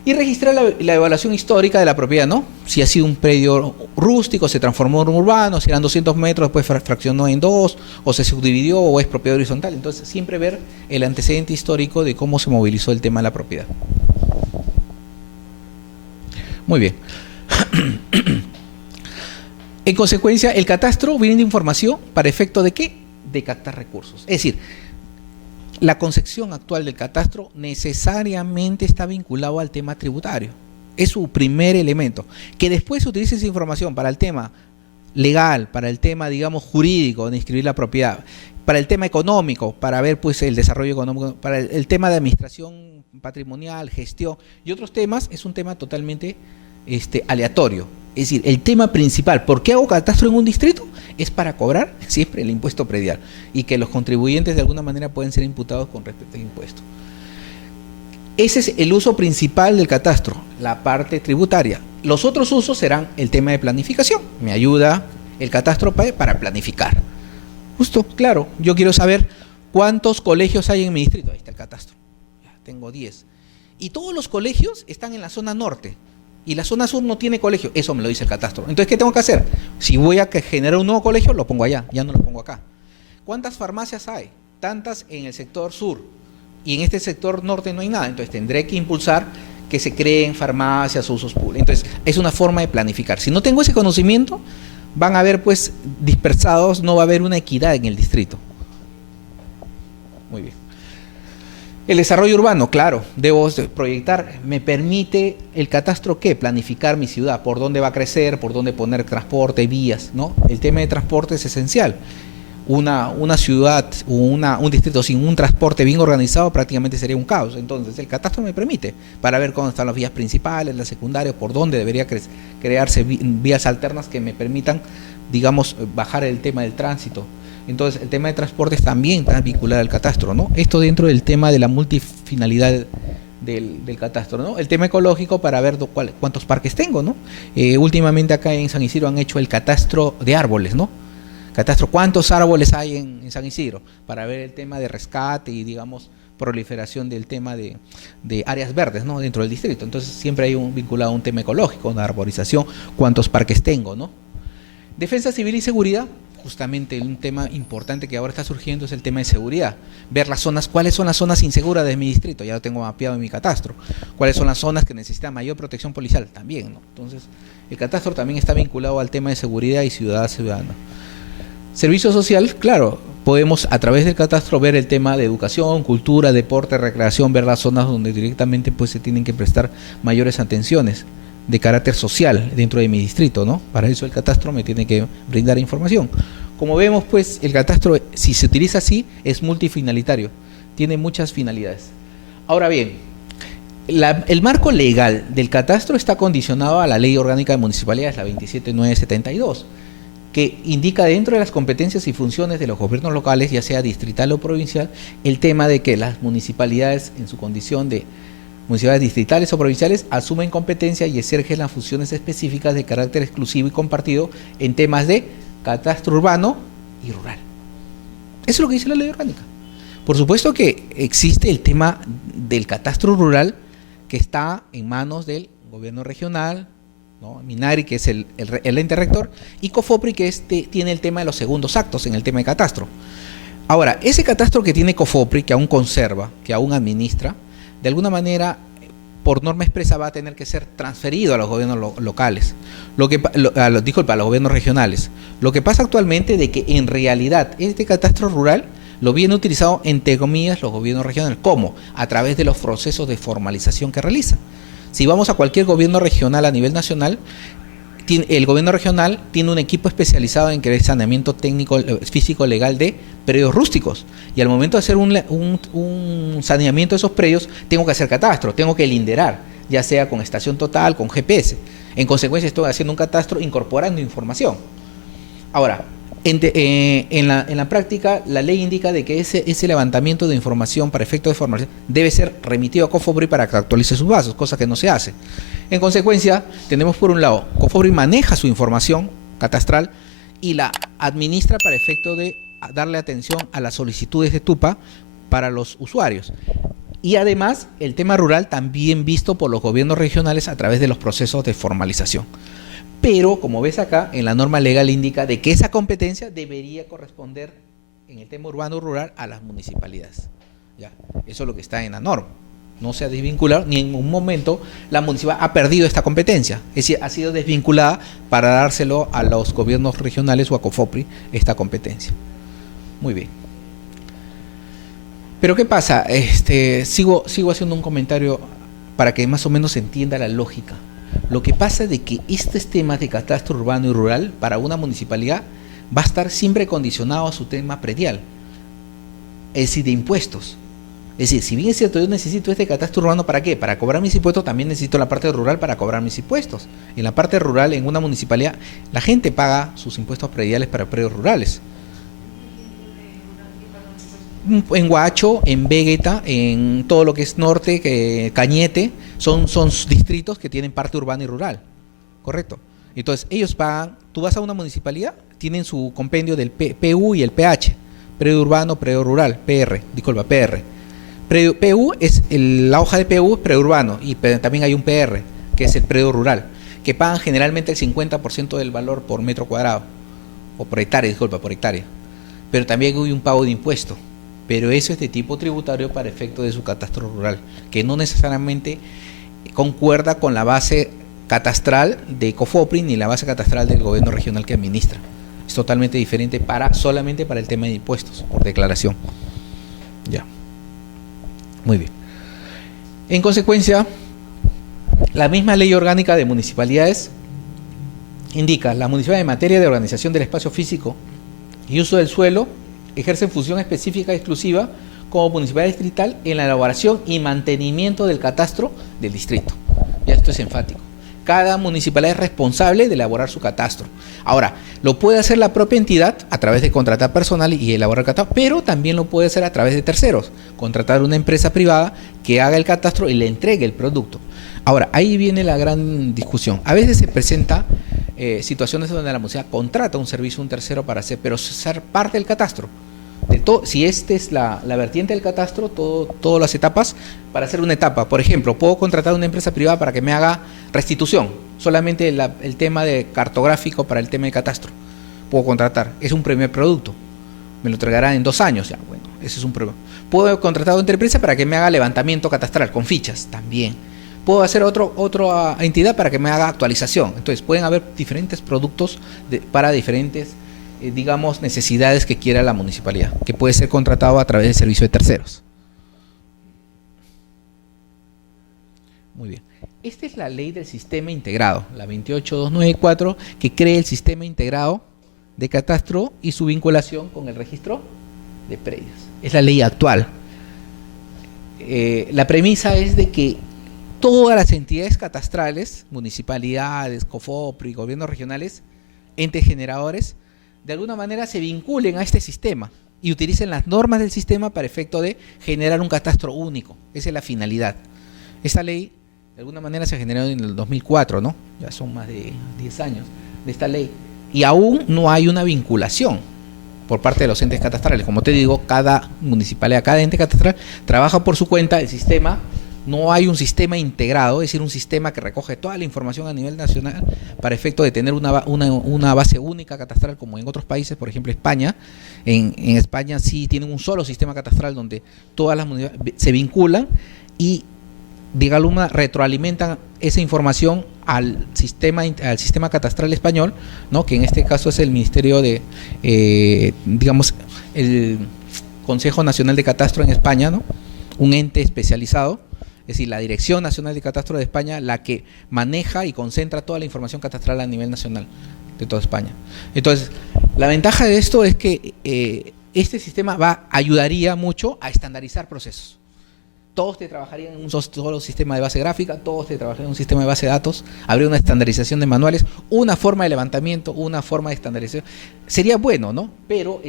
Y registrar la evaluación histórica de la propiedad, ¿no? Si ha sido un predio rústico, se transformó en urbano, si eran 200 metros, después fraccionó en dos, o se subdividió, o es propiedad horizontal. Entonces, siempre ver el antecedente histórico de cómo se movilizó el tema de la propiedad. Muy bien. En consecuencia, el catastro brinda información para efecto de ¿qué? De captar recursos. Es decir, la concepción actual del catastro necesariamente está vinculado al tema tributario. Es su primer elemento. Que después se utilice esa información para el tema legal, para el tema, digamos, jurídico, de inscribir la propiedad, para el tema económico, para ver pues el desarrollo económico, para el tema de administración patrimonial, gestión y otros temas, es un tema totalmente aleatorio. Es decir, el tema principal, ¿por qué hago catastro en un distrito? Es para cobrar siempre el impuesto predial y que los contribuyentes de alguna manera pueden ser imputados con respecto al impuesto. Ese es el uso principal del catastro, la parte tributaria. Los otros usos serán el tema de planificación. Me ayuda el catastro para planificar. Justo, claro, yo quiero saber cuántos colegios hay en mi distrito. Ahí está el catastro. Ya, tengo 10. Y todos los colegios están en la zona norte. Y la zona sur no tiene colegio, eso me lo dice el catastro. Entonces, ¿qué tengo que hacer? Si voy a generar un nuevo colegio, lo pongo allá, ya no lo pongo acá. ¿Cuántas farmacias hay? Tantas en el sector sur, y en este sector norte no hay nada. Entonces, tendré que impulsar que se creen farmacias, usos públicos. Entonces, es una forma de planificar. Si no tengo ese conocimiento, van a haber, pues, dispersados, no va a haber una equidad en el distrito. Muy bien. El desarrollo urbano, claro, debo proyectar, me permite el catastro ¿qué? Planificar mi ciudad, por dónde va a crecer, por dónde poner transporte, vías, ¿no? El tema de transporte es esencial. Una ciudad o un distrito sin un transporte bien organizado prácticamente sería un caos. Entonces el catastro me permite para ver cómo están las vías principales, las secundarias, por dónde debería crearse vías alternas que me permitan, digamos, bajar el tema del tránsito. Entonces, el tema de transportes también está vinculado al catastro, ¿no? Esto dentro del tema de la multifinalidad del catastro, ¿no? El tema ecológico para ver cuántos parques tengo, ¿no? Últimamente acá en San Isidro han hecho el catastro de árboles, ¿no? Catastro, ¿cuántos árboles hay en San Isidro? Para ver el tema de rescate y, digamos, proliferación del tema de áreas verdes, ¿no? Dentro del distrito. Entonces, siempre hay vinculado a un tema ecológico, una arborización, cuántos parques tengo, ¿no? Defensa civil y seguridad. Justamente un tema importante que ahora está surgiendo es el tema de seguridad. Ver las zonas, cuáles son las zonas inseguras de mi distrito, ya lo tengo mapeado en mi catastro. Cuáles son las zonas que necesitan mayor protección policial, también, ¿no? Entonces, el catastro también está vinculado al tema de seguridad y ciudadana. Servicio social, claro, podemos a través del catastro ver el tema de educación, cultura, deporte, recreación, ver las zonas donde directamente pues se tienen que prestar mayores atenciones de carácter social dentro de mi distrito, ¿no? Para eso el catastro me tiene que brindar información. Como vemos, pues, el catastro, si se utiliza así, es multifinalitario, tiene muchas finalidades. Ahora bien, el marco legal del catastro está condicionado a la Ley Orgánica de Municipalidades, la 27972, que indica dentro de las competencias y funciones de los gobiernos locales, ya sea distrital o provincial, el tema de que las municipalidades, en su condición de municipalidades distritales o provinciales, asumen competencia y ejercen las funciones específicas de carácter exclusivo y compartido en temas de catastro urbano y rural. Eso es lo que dice la ley orgánica. Por supuesto que existe el tema del catastro rural que está en manos del gobierno regional, ¿no? Minagri, que es el ente rector, y COFOPRI, que tiene el tema de los segundos actos en el tema de catastro. Ahora, ese catastro que tiene COFOPRI, que aún conserva, que aún administra, de alguna manera, por norma expresa, va a tener que ser transferido a los gobiernos locales, a los gobiernos regionales. Lo que pasa actualmente de que en realidad este catastro rural lo vienen utilizado entre comillas los gobiernos regionales. ¿Cómo? A través de los procesos de formalización que realizan. Si vamos a cualquier gobierno regional a nivel nacional, el gobierno regional tiene un equipo especializado en crear saneamiento técnico, físico, legal de predios rústicos. Y al momento de hacer un saneamiento de esos predios, tengo que hacer catastro, tengo que linderar, ya sea con estación total, con GPS. En consecuencia, estoy haciendo un catastro incorporando información. Ahora, En la práctica, la ley indica de que ese levantamiento de información para efectos de formalización debe ser remitido a COFOPRI para que actualice sus bases, cosa que no se hace. En consecuencia, tenemos por un lado, COFOPRI maneja su información catastral y la administra para efecto de darle atención a las solicitudes de TUPA para los usuarios. Y además, el tema rural también visto por los gobiernos regionales a través de los procesos de formalización. Pero, como ves acá, en la norma legal indica de que esa competencia debería corresponder en el tema urbano rural a las municipalidades. ¿Ya? Eso es lo que está en la norma. No se ha desvinculado, ni en un momento la municipalidad ha perdido esta competencia. Es decir, ha sido desvinculada para dárselo a los gobiernos regionales o a COFOPRI esta competencia. Muy bien. Pero ¿qué pasa? Sigo haciendo un comentario para que más o menos se entienda la lógica. Lo que pasa es de que estos temas de catastro urbano y rural para una municipalidad va a estar siempre condicionado a su tema predial, es decir, de impuestos. Es decir, si bien es cierto, yo necesito este catastro urbano, ¿para qué? Para cobrar mis impuestos, también necesito la parte rural para cobrar mis impuestos. En la parte rural, en una municipalidad, la gente paga sus impuestos prediales para predios rurales. En Huacho, en Vegeta, en todo lo que es norte, Cañete, son distritos que tienen parte urbana y rural, ¿correcto? Entonces, ellos pagan, tú vas a una municipalidad, tienen su compendio del PU y el PH, predio urbano, predio rural, PR. PU es la hoja de PU, predio urbano, y también hay un PR, que es el predio rural, que pagan generalmente el 50% del valor por metro cuadrado, o por hectárea, por hectárea. Pero también hay un pago de impuesto. Pero eso es de tipo tributario para efecto de su catastro rural, que no necesariamente concuerda con la base catastral de COFOPRI ni la base catastral del gobierno regional que administra. Es totalmente diferente solamente para el tema de impuestos, por declaración. Ya. Muy bien. En consecuencia, la misma ley orgánica de municipalidades indica: la municipalidad en materia de organización del espacio físico y uso del suelo ejercen función específica y exclusiva como municipalidad distrital en la elaboración y mantenimiento del catastro del distrito. Ya esto es enfático. Cada municipalidad es responsable de elaborar su catastro. Ahora, lo puede hacer la propia entidad a través de contratar personal y elaborar catastro, pero también lo puede hacer a través de terceros, contratar una empresa privada que haga el catastro y le entregue el producto. Ahora, ahí viene la gran discusión. A veces se presenta situaciones donde la municipalidad contrata un servicio, un tercero para hacer, pero ser parte del catastro. Si esta es la vertiente del catastro, todas las etapas, para hacer una etapa. Por ejemplo, puedo contratar una empresa privada para que me haga restitución, solamente el tema de cartográfico para el tema de catastro. Puedo contratar, es un primer producto, me lo entregarán en 2 años, ya, bueno, ese es un problema. Puedo contratar a otra empresa para que me haga levantamiento catastral con fichas, también. Puedo hacer otra entidad para que me haga actualización. Entonces, pueden haber diferentes productos para diferentes digamos, necesidades que quiera la municipalidad, que puede ser contratado a través del servicio de terceros. Muy bien. Esta es la ley del sistema integrado, la 28294, que crea el sistema integrado de catastro y su vinculación con el registro de predios. Es la ley actual. La premisa es de que todas las entidades catastrales, municipalidades, COFOPRI, gobiernos regionales, entes generadores, de alguna manera se vinculen a este sistema y utilicen las normas del sistema para efecto de generar un catastro único. Esa es la finalidad. Esta ley, de alguna manera, se generó en el 2004, ¿no? Ya son más de 10 años de esta ley. Y aún no hay una vinculación por parte de los entes catastrales. Como te digo, cada municipalidad, cada ente catastral trabaja por su cuenta. El sistema, no hay un sistema integrado, es decir, un sistema que recoge toda la información a nivel nacional para efecto de tener una base única catastral, como en otros países, por ejemplo España. En España sí tienen un solo sistema catastral donde todas las municipalidades se vinculan y digamos, retroalimentan esa información al sistema catastral español, ¿no? Que en este caso es el Ministerio de, digamos, el Consejo Nacional de Catastro en España, ¿no? Un ente especializado, es decir, la Dirección Nacional de Catastro de España, la que maneja y concentra toda la información catastral a nivel nacional de toda España. Entonces, la ventaja de esto es que este sistema ayudaría mucho a estandarizar procesos. todos te trabajarían en un solo sistema de base gráfica, todos te trabajarían en un sistema de base de datos, habría una estandarización de manuales, una forma de levantamiento, una forma de estandarización. Sería bueno, ¿no? Pero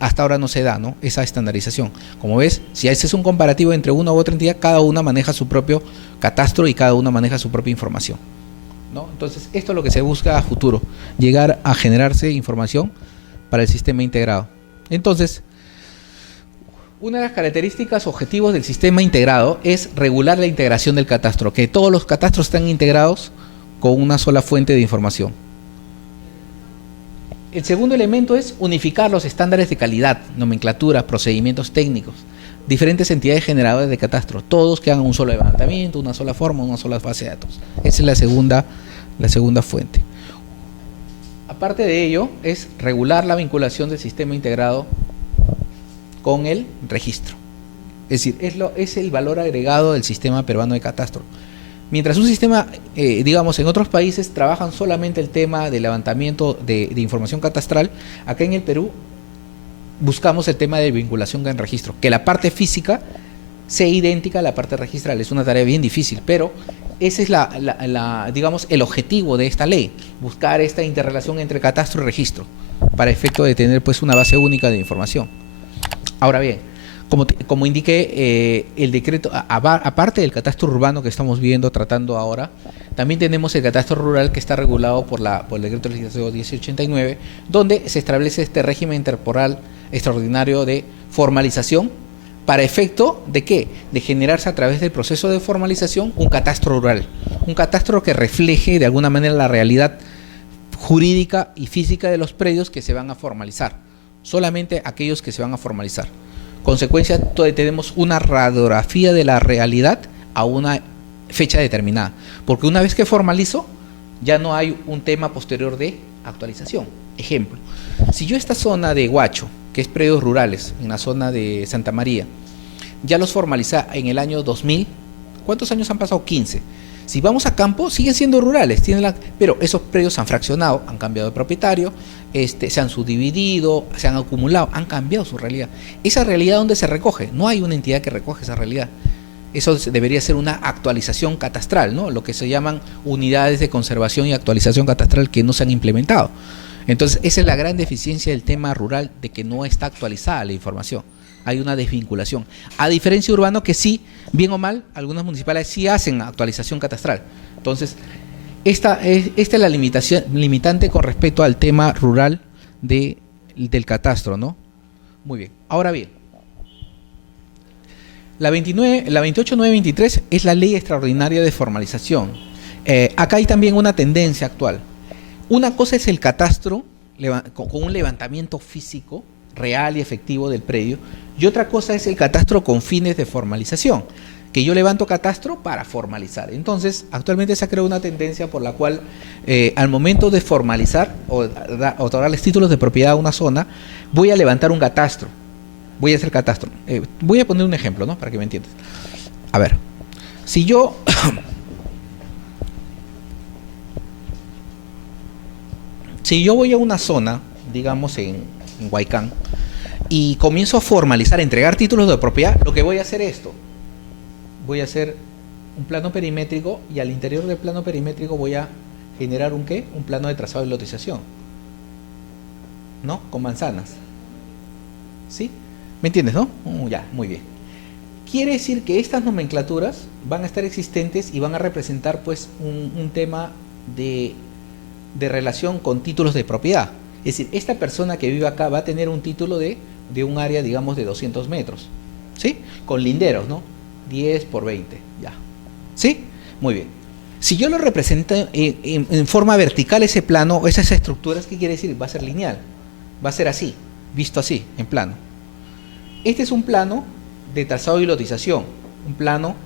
hasta ahora no se da, ¿no? Esa estandarización. Como ves, si ese es un comparativo entre una u otra entidad, cada una maneja su propio catastro y cada una maneja su propia información, ¿no? Entonces, esto es lo que se busca a futuro, llegar a generarse información para el sistema integrado. Entonces, una de las características objetivos del sistema integrado es regular la integración del catastro, que todos los catastros están integrados con una sola fuente de información. El segundo elemento es unificar los estándares de calidad, nomenclatura, procedimientos técnicos, diferentes entidades generadoras de catastro, todos que hagan un solo levantamiento, una sola forma, una sola base de datos. Esa es la segunda fuente. Aparte de ello, es regular la vinculación del sistema integrado con el registro. Es decir, es el valor agregado del sistema peruano de catastro. Mientras un sistema, digamos, en otros países trabajan solamente el tema de levantamiento de información catastral, acá en el Perú buscamos el tema de vinculación en registro, que la parte física sea idéntica a la parte registral. Es una tarea bien difícil, pero ese es digamos, el objetivo de esta ley, buscar esta interrelación entre catastro y registro, para efecto de tener pues una base única de información. Ahora bien, como indiqué, el decreto, aparte del catastro urbano que estamos viendo, tratando ahora, también tenemos el catastro rural que está regulado por el decreto legislativo 1089, donde se establece este régimen temporal extraordinario de formalización, para efecto de ¿qué? De generarse a través del proceso de formalización un catastro rural, un catastro que refleje de alguna manera la realidad jurídica y física de los predios que se van a formalizar. Solamente aquellos que se van a formalizar. Consecuencia, tenemos una radiografía de la realidad a una fecha determinada. Porque una vez que formalizo, ya no hay un tema posterior de actualización. Ejemplo, si yo esta zona de Huacho, que es predios rurales, en la zona de Santa María, ya los formaliza en el año 2000, ¿cuántos años han pasado? 15. Si vamos a campo, siguen siendo rurales, pero esos predios se han fraccionado, han cambiado de propietario, se han subdividido, se han acumulado, han cambiado su realidad. ¿Esa realidad dónde se recoge? No hay una entidad que recoge esa realidad. Eso debería ser una actualización catastral, ¿no? Lo que se llaman unidades de conservación y actualización catastral que no se han implementado. Entonces, esa es la gran deficiencia del tema rural, de que no está actualizada la información. Hay una desvinculación. A diferencia de urbano, que sí, bien o mal, algunas municipalidades sí hacen actualización catastral. Entonces, esta es la limitante con respecto al tema rural del catastro, ¿no? Muy bien. Ahora bien, la 28923 es la ley extraordinaria de formalización. Acá hay también una tendencia actual. Una cosa es el catastro con un levantamiento físico real y efectivo del predio, y otra cosa es el catastro con fines de formalización, que yo levanto catastro para formalizar. Entonces, actualmente se ha creado una tendencia por la cual al momento de formalizar o otorgarles títulos de propiedad a una zona, voy a levantar un catastro, voy a hacer catastro. Voy a poner un ejemplo, ¿no? Para que me entiendas. A ver, si yo voy a una zona, digamos en Huaycán, y comienzo a formalizar, a entregar títulos de propiedad, lo que voy a hacer es esto. Voy a hacer un plano perimétrico, y al interior del plano perimétrico voy a generar un plano de trazado y lotización, ¿no? Con manzanas. ¿Sí? ¿Me entiendes, no? Ya, muy bien. Quiere decir que estas nomenclaturas van a estar existentes y van a representar pues un tema de relación con títulos de propiedad. Es decir, esta persona que vive acá va a tener un título de un área, digamos, de 200 metros, ¿sí? Con linderos, ¿no? 10 por 20, ya. ¿Sí? Muy bien. Si yo lo represento en forma vertical ese plano, esas estructuras, ¿qué quiere decir? Va a ser lineal, va a ser así, visto así, en plano. Este es un plano de trazado y lotización, un plano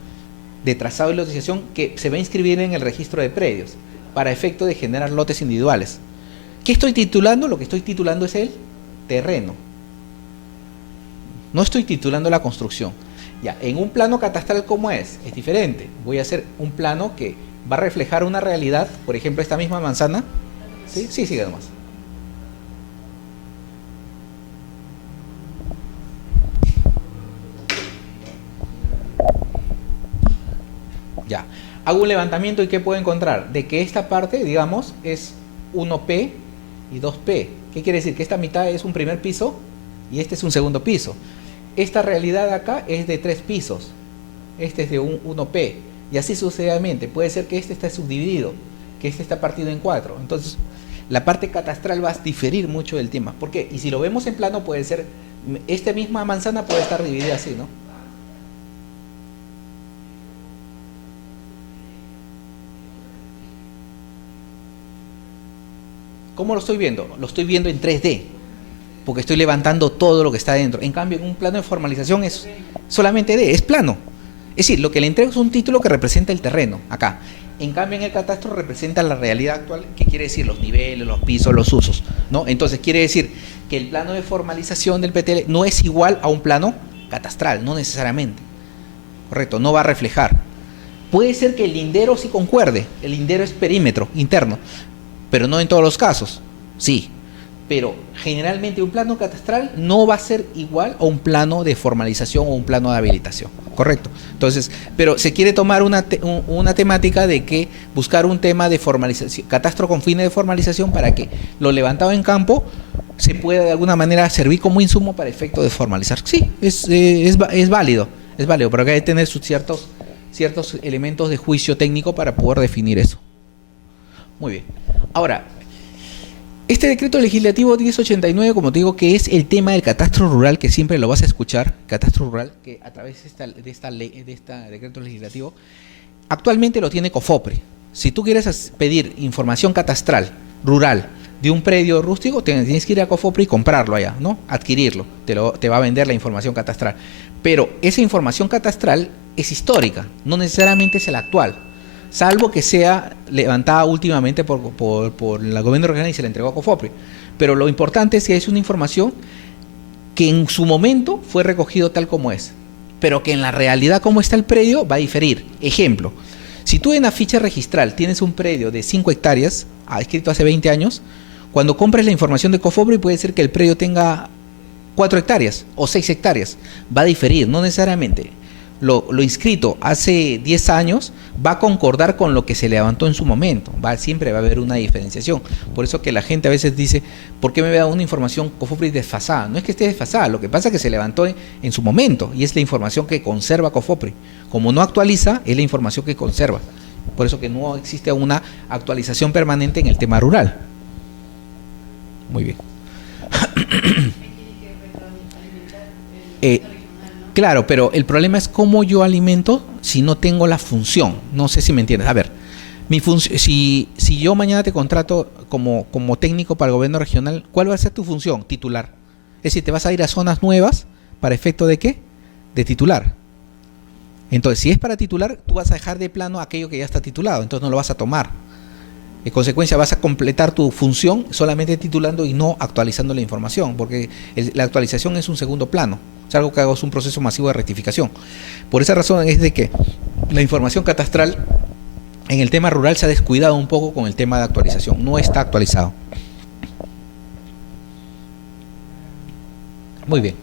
de trazado y lotización que se va a inscribir en el registro de predios para efecto de generar lotes individuales. ¿Qué estoy titulando? Lo que estoy titulando es el terreno. No estoy titulando la construcción. Ya, en un plano catastral, ¿cómo es? Es diferente. Voy a hacer un plano que va a reflejar una realidad, por ejemplo, esta misma manzana. ¿Sí? Sí, sigue nomás. Ya. Hago un levantamiento y ¿qué puedo encontrar? De que esta parte, digamos, es 1P y 2P. ¿Qué quiere decir? Que esta mitad es un primer piso y este es un segundo piso. Esta realidad acá es de 3 pisos. Este es de 1P. Y así sucesivamente. Puede ser que este esté subdividido, que este está partido en 4. Entonces, la parte catastral va a diferir mucho del tema. ¿Por qué? Y si lo vemos en plano, puede ser, esta misma manzana puede estar dividida así, ¿no? ¿Cómo lo estoy viendo? Lo estoy viendo en 3D, porque estoy levantando todo lo que está dentro. En cambio, en un plano de formalización es solamente D, es plano. Es decir, lo que le entrego es un título que representa el terreno, acá. En cambio, en el catastro representa la realidad actual, que quiere decir los niveles, los pisos, los usos, ¿no? Entonces, quiere decir que el plano de formalización del PTL no es igual a un plano catastral, no necesariamente. Correcto, no va a reflejar. Puede ser que el lindero sí concuerde, el lindero es perímetro interno, pero no en todos los casos, sí. Pero generalmente un plano catastral no va a ser igual a un plano de formalización o un plano de habilitación, correcto. Entonces, pero se quiere tomar una temática de que buscar un tema de formalización, catastro con fines de formalización, para que lo levantado en campo se pueda de alguna manera servir como insumo para efecto de formalizar. Sí, es válido, pero hay que tener sus ciertos elementos de juicio técnico para poder definir eso. Muy bien. Ahora, este decreto legislativo 1089, como te digo, que es el tema del catastro rural, que siempre lo vas a escuchar, catastro rural, que a través de este decreto legislativo, actualmente lo tiene COFOPRE. Si tú quieres pedir información catastral rural de un predio rústico, tienes que ir a COFOPRE y comprarlo allá, ¿no? Adquirirlo, te va a vender la información catastral. Pero esa información catastral es histórica, no necesariamente es la actual, salvo que sea levantada últimamente por el gobierno regional y se la entregó a COFOPRE. Pero lo importante es que es una información que en su momento fue recogido tal como es, pero que en la realidad como está el predio va a diferir. Ejemplo, si tú en la ficha registral tienes un predio de 5 hectáreas, escrito hace 20 años, cuando compres la información de COFOPRE puede ser que el predio tenga 4 hectáreas o 6 hectáreas. Va a diferir, no necesariamente. Lo inscrito hace 10 años va a concordar con lo que se levantó en su momento. Siempre va a haber una diferenciación. Por eso que la gente a veces dice, ¿por qué me da una información COFOPRE desfasada? No es que esté desfasada, lo que pasa es que se levantó en su momento y es la información que conserva COFOPRE. Como no actualiza, es la información que conserva. Por eso que no existe una actualización permanente en el tema rural. Muy bien. Claro, pero el problema es cómo yo alimento si no tengo la función. No sé si me entiendes. A ver, si yo mañana te contrato como técnico para el gobierno regional, ¿cuál va a ser tu función? Titular. Es decir, te vas a ir a zonas nuevas para efecto de ¿qué? De titular. Entonces, si es para titular, tú vas a dejar de plano aquello que ya está titulado, entonces no lo vas a tomar. En consecuencia, vas a completar tu función solamente titulando y no actualizando la información, porque la actualización es un segundo plano. Es algo que hago, es un proceso masivo de rectificación. Por esa razón es de que la información catastral en el tema rural se ha descuidado un poco con el tema de actualización. No está actualizado. Muy bien.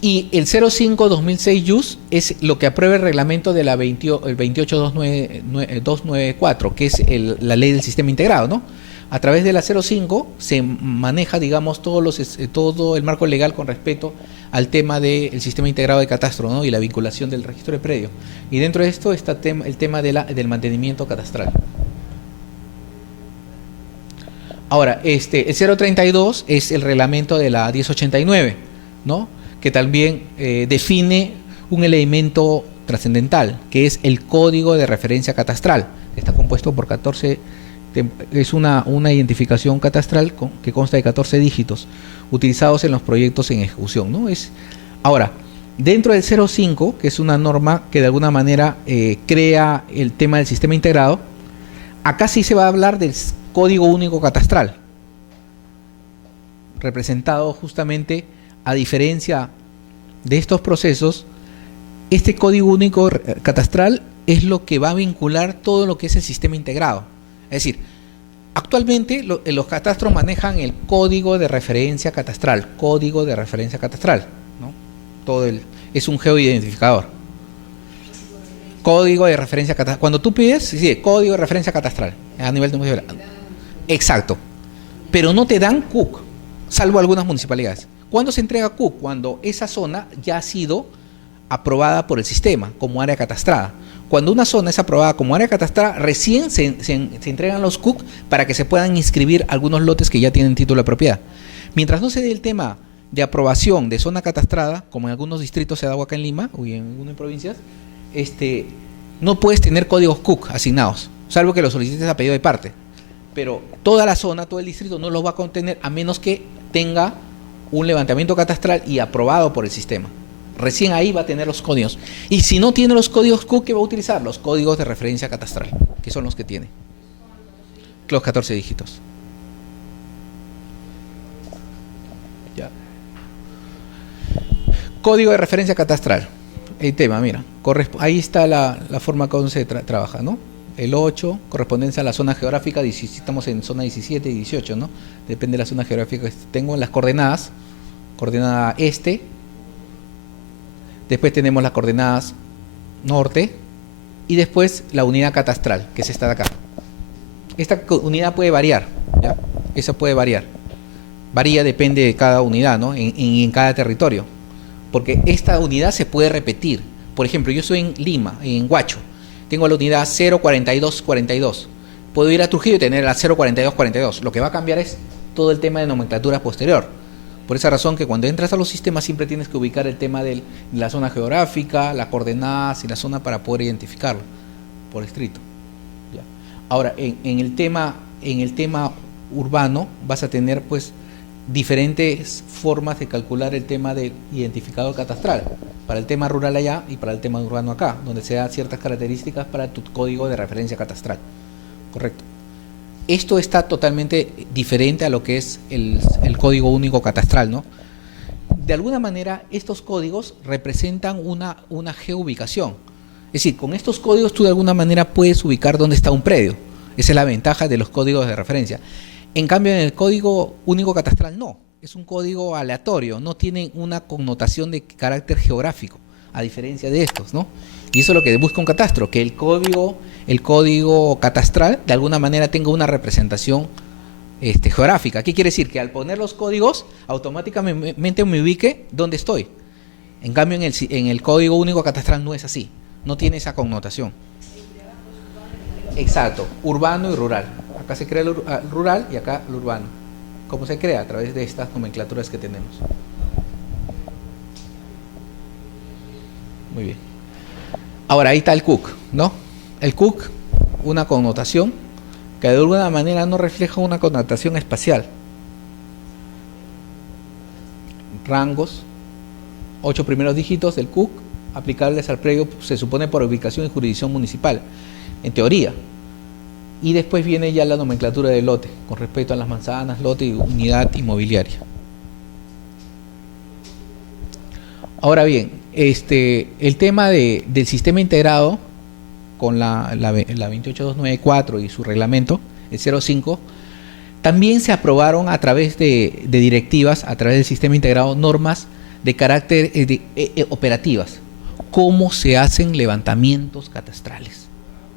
Y el 05-2006 JUS es lo que aprueba el reglamento de la el 29294, que es la ley del sistema integrado, ¿no? A través de la 05 se maneja, digamos, todo el marco legal con respecto al tema del sistema integrado de catastro, ¿no? Y la vinculación del registro de predio. Y dentro de esto está el tema del mantenimiento catastral. Ahora, el 032 es el reglamento de la 1089, ¿no? Que también define un elemento trascendental, que es el código de referencia catastral. Está compuesto por 14, es una identificación catastral que consta de 14 dígitos, utilizados en los proyectos en ejecución, ¿no? Ahora, dentro del 05, que es una norma que de alguna manera crea el tema del sistema integrado, acá sí se va a hablar del código único catastral, representado justamente, a diferencia de estos procesos, este código único catastral es lo que va a vincular todo lo que es el sistema integrado. Es decir, actualmente los catastros manejan el código de referencia catastral, ¿no? Es un geoidentificador. Código de referencia catastral. Cuando tú pides, sí, código de referencia catastral a nivel de municipalidad. Exacto. Pero no te dan CUC, salvo algunas municipalidades. ¿Cuándo se entrega CUC? Cuando esa zona ya ha sido aprobada por el sistema como área catastrada. Cuando una zona es aprobada como área catastrada, recién se entregan los CUC para que se puedan inscribir algunos lotes que ya tienen título de propiedad. Mientras no se dé el tema de aprobación de zona catastrada, como en algunos distritos se ha dado acá en Lima o en algunas provincias, no puedes tener códigos CUC asignados, salvo que lo solicites a pedido de parte. Pero toda la zona, todo el distrito no los va a contener a menos que tenga un levantamiento catastral y aprobado por el sistema. Recién ahí va a tener los códigos. Y si no tiene los códigos CUC, ¿qué va a utilizar? Los códigos de referencia catastral, que son los que tiene. Los 14 dígitos. Ya. Código de referencia catastral. El tema, mira, ahí está la forma como se trabaja, ¿no? El 8, correspondencia a la zona geográfica, estamos en zona 17 y 18, ¿no? Depende de la zona geográfica que tengo. Las coordenadas, coordenada este, después tenemos las coordenadas norte y después la unidad catastral, que es esta de acá. Esta unidad puede variar, ¿ya? Esa puede variar. Varía, depende de cada unidad, ¿no? En cada territorio. Porque esta unidad se puede repetir. Por ejemplo, yo estoy en Lima, en Huacho. Tengo la unidad 04242. Puedo ir a Trujillo y tener la 04242. Lo que va a cambiar es todo el tema de nomenclatura posterior. Por esa razón que cuando entras a los sistemas siempre tienes que ubicar el tema de la zona geográfica, las coordenadas y la zona para poder identificarlo por escrito. ¿Ya? Ahora, en el tema urbano vas a tener pues diferentes formas de calcular el tema del identificador catastral, para el tema rural allá y para el tema urbano acá, donde se dan ciertas características para tu código de referencia catastral. Correcto. Esto está totalmente diferente a lo que es el código único catastral, ¿no? De alguna manera, estos códigos representan una geoubicación. Es decir, con estos códigos tú de alguna manera puedes ubicar dónde está un predio. Esa es la ventaja de los códigos de referencia. En cambio, en el código único catastral no, es un código aleatorio, no tiene una connotación de carácter geográfico, a diferencia de estos, ¿no? Y eso es lo que busca un catastro, que el código catastral de alguna manera tenga una representación geográfica. ¿Qué quiere decir? Que al poner los códigos, automáticamente me ubique dónde estoy. En cambio, en el código único catastral no es así, no tiene esa connotación. Exacto, urbano y rural. Acá se crea el rural y acá el urbano. ¿Cómo se crea? A través de estas nomenclaturas que tenemos. Muy bien. Ahora ahí está el CUC, ¿no? El CUC, una connotación que de alguna manera no refleja una connotación espacial. Rangos, 8 primeros dígitos del CUC, aplicables al predio, se supone por ubicación y jurisdicción municipal, en teoría. Y después viene ya la nomenclatura de lote, con respecto a las manzanas, lote y unidad inmobiliaria. Ahora bien, el tema del sistema integrado, con la 28294 y su reglamento, el 05, también se aprobaron a través de directivas, a través del sistema integrado, normas de carácter operativas. ¿Cómo se hacen levantamientos catastrales?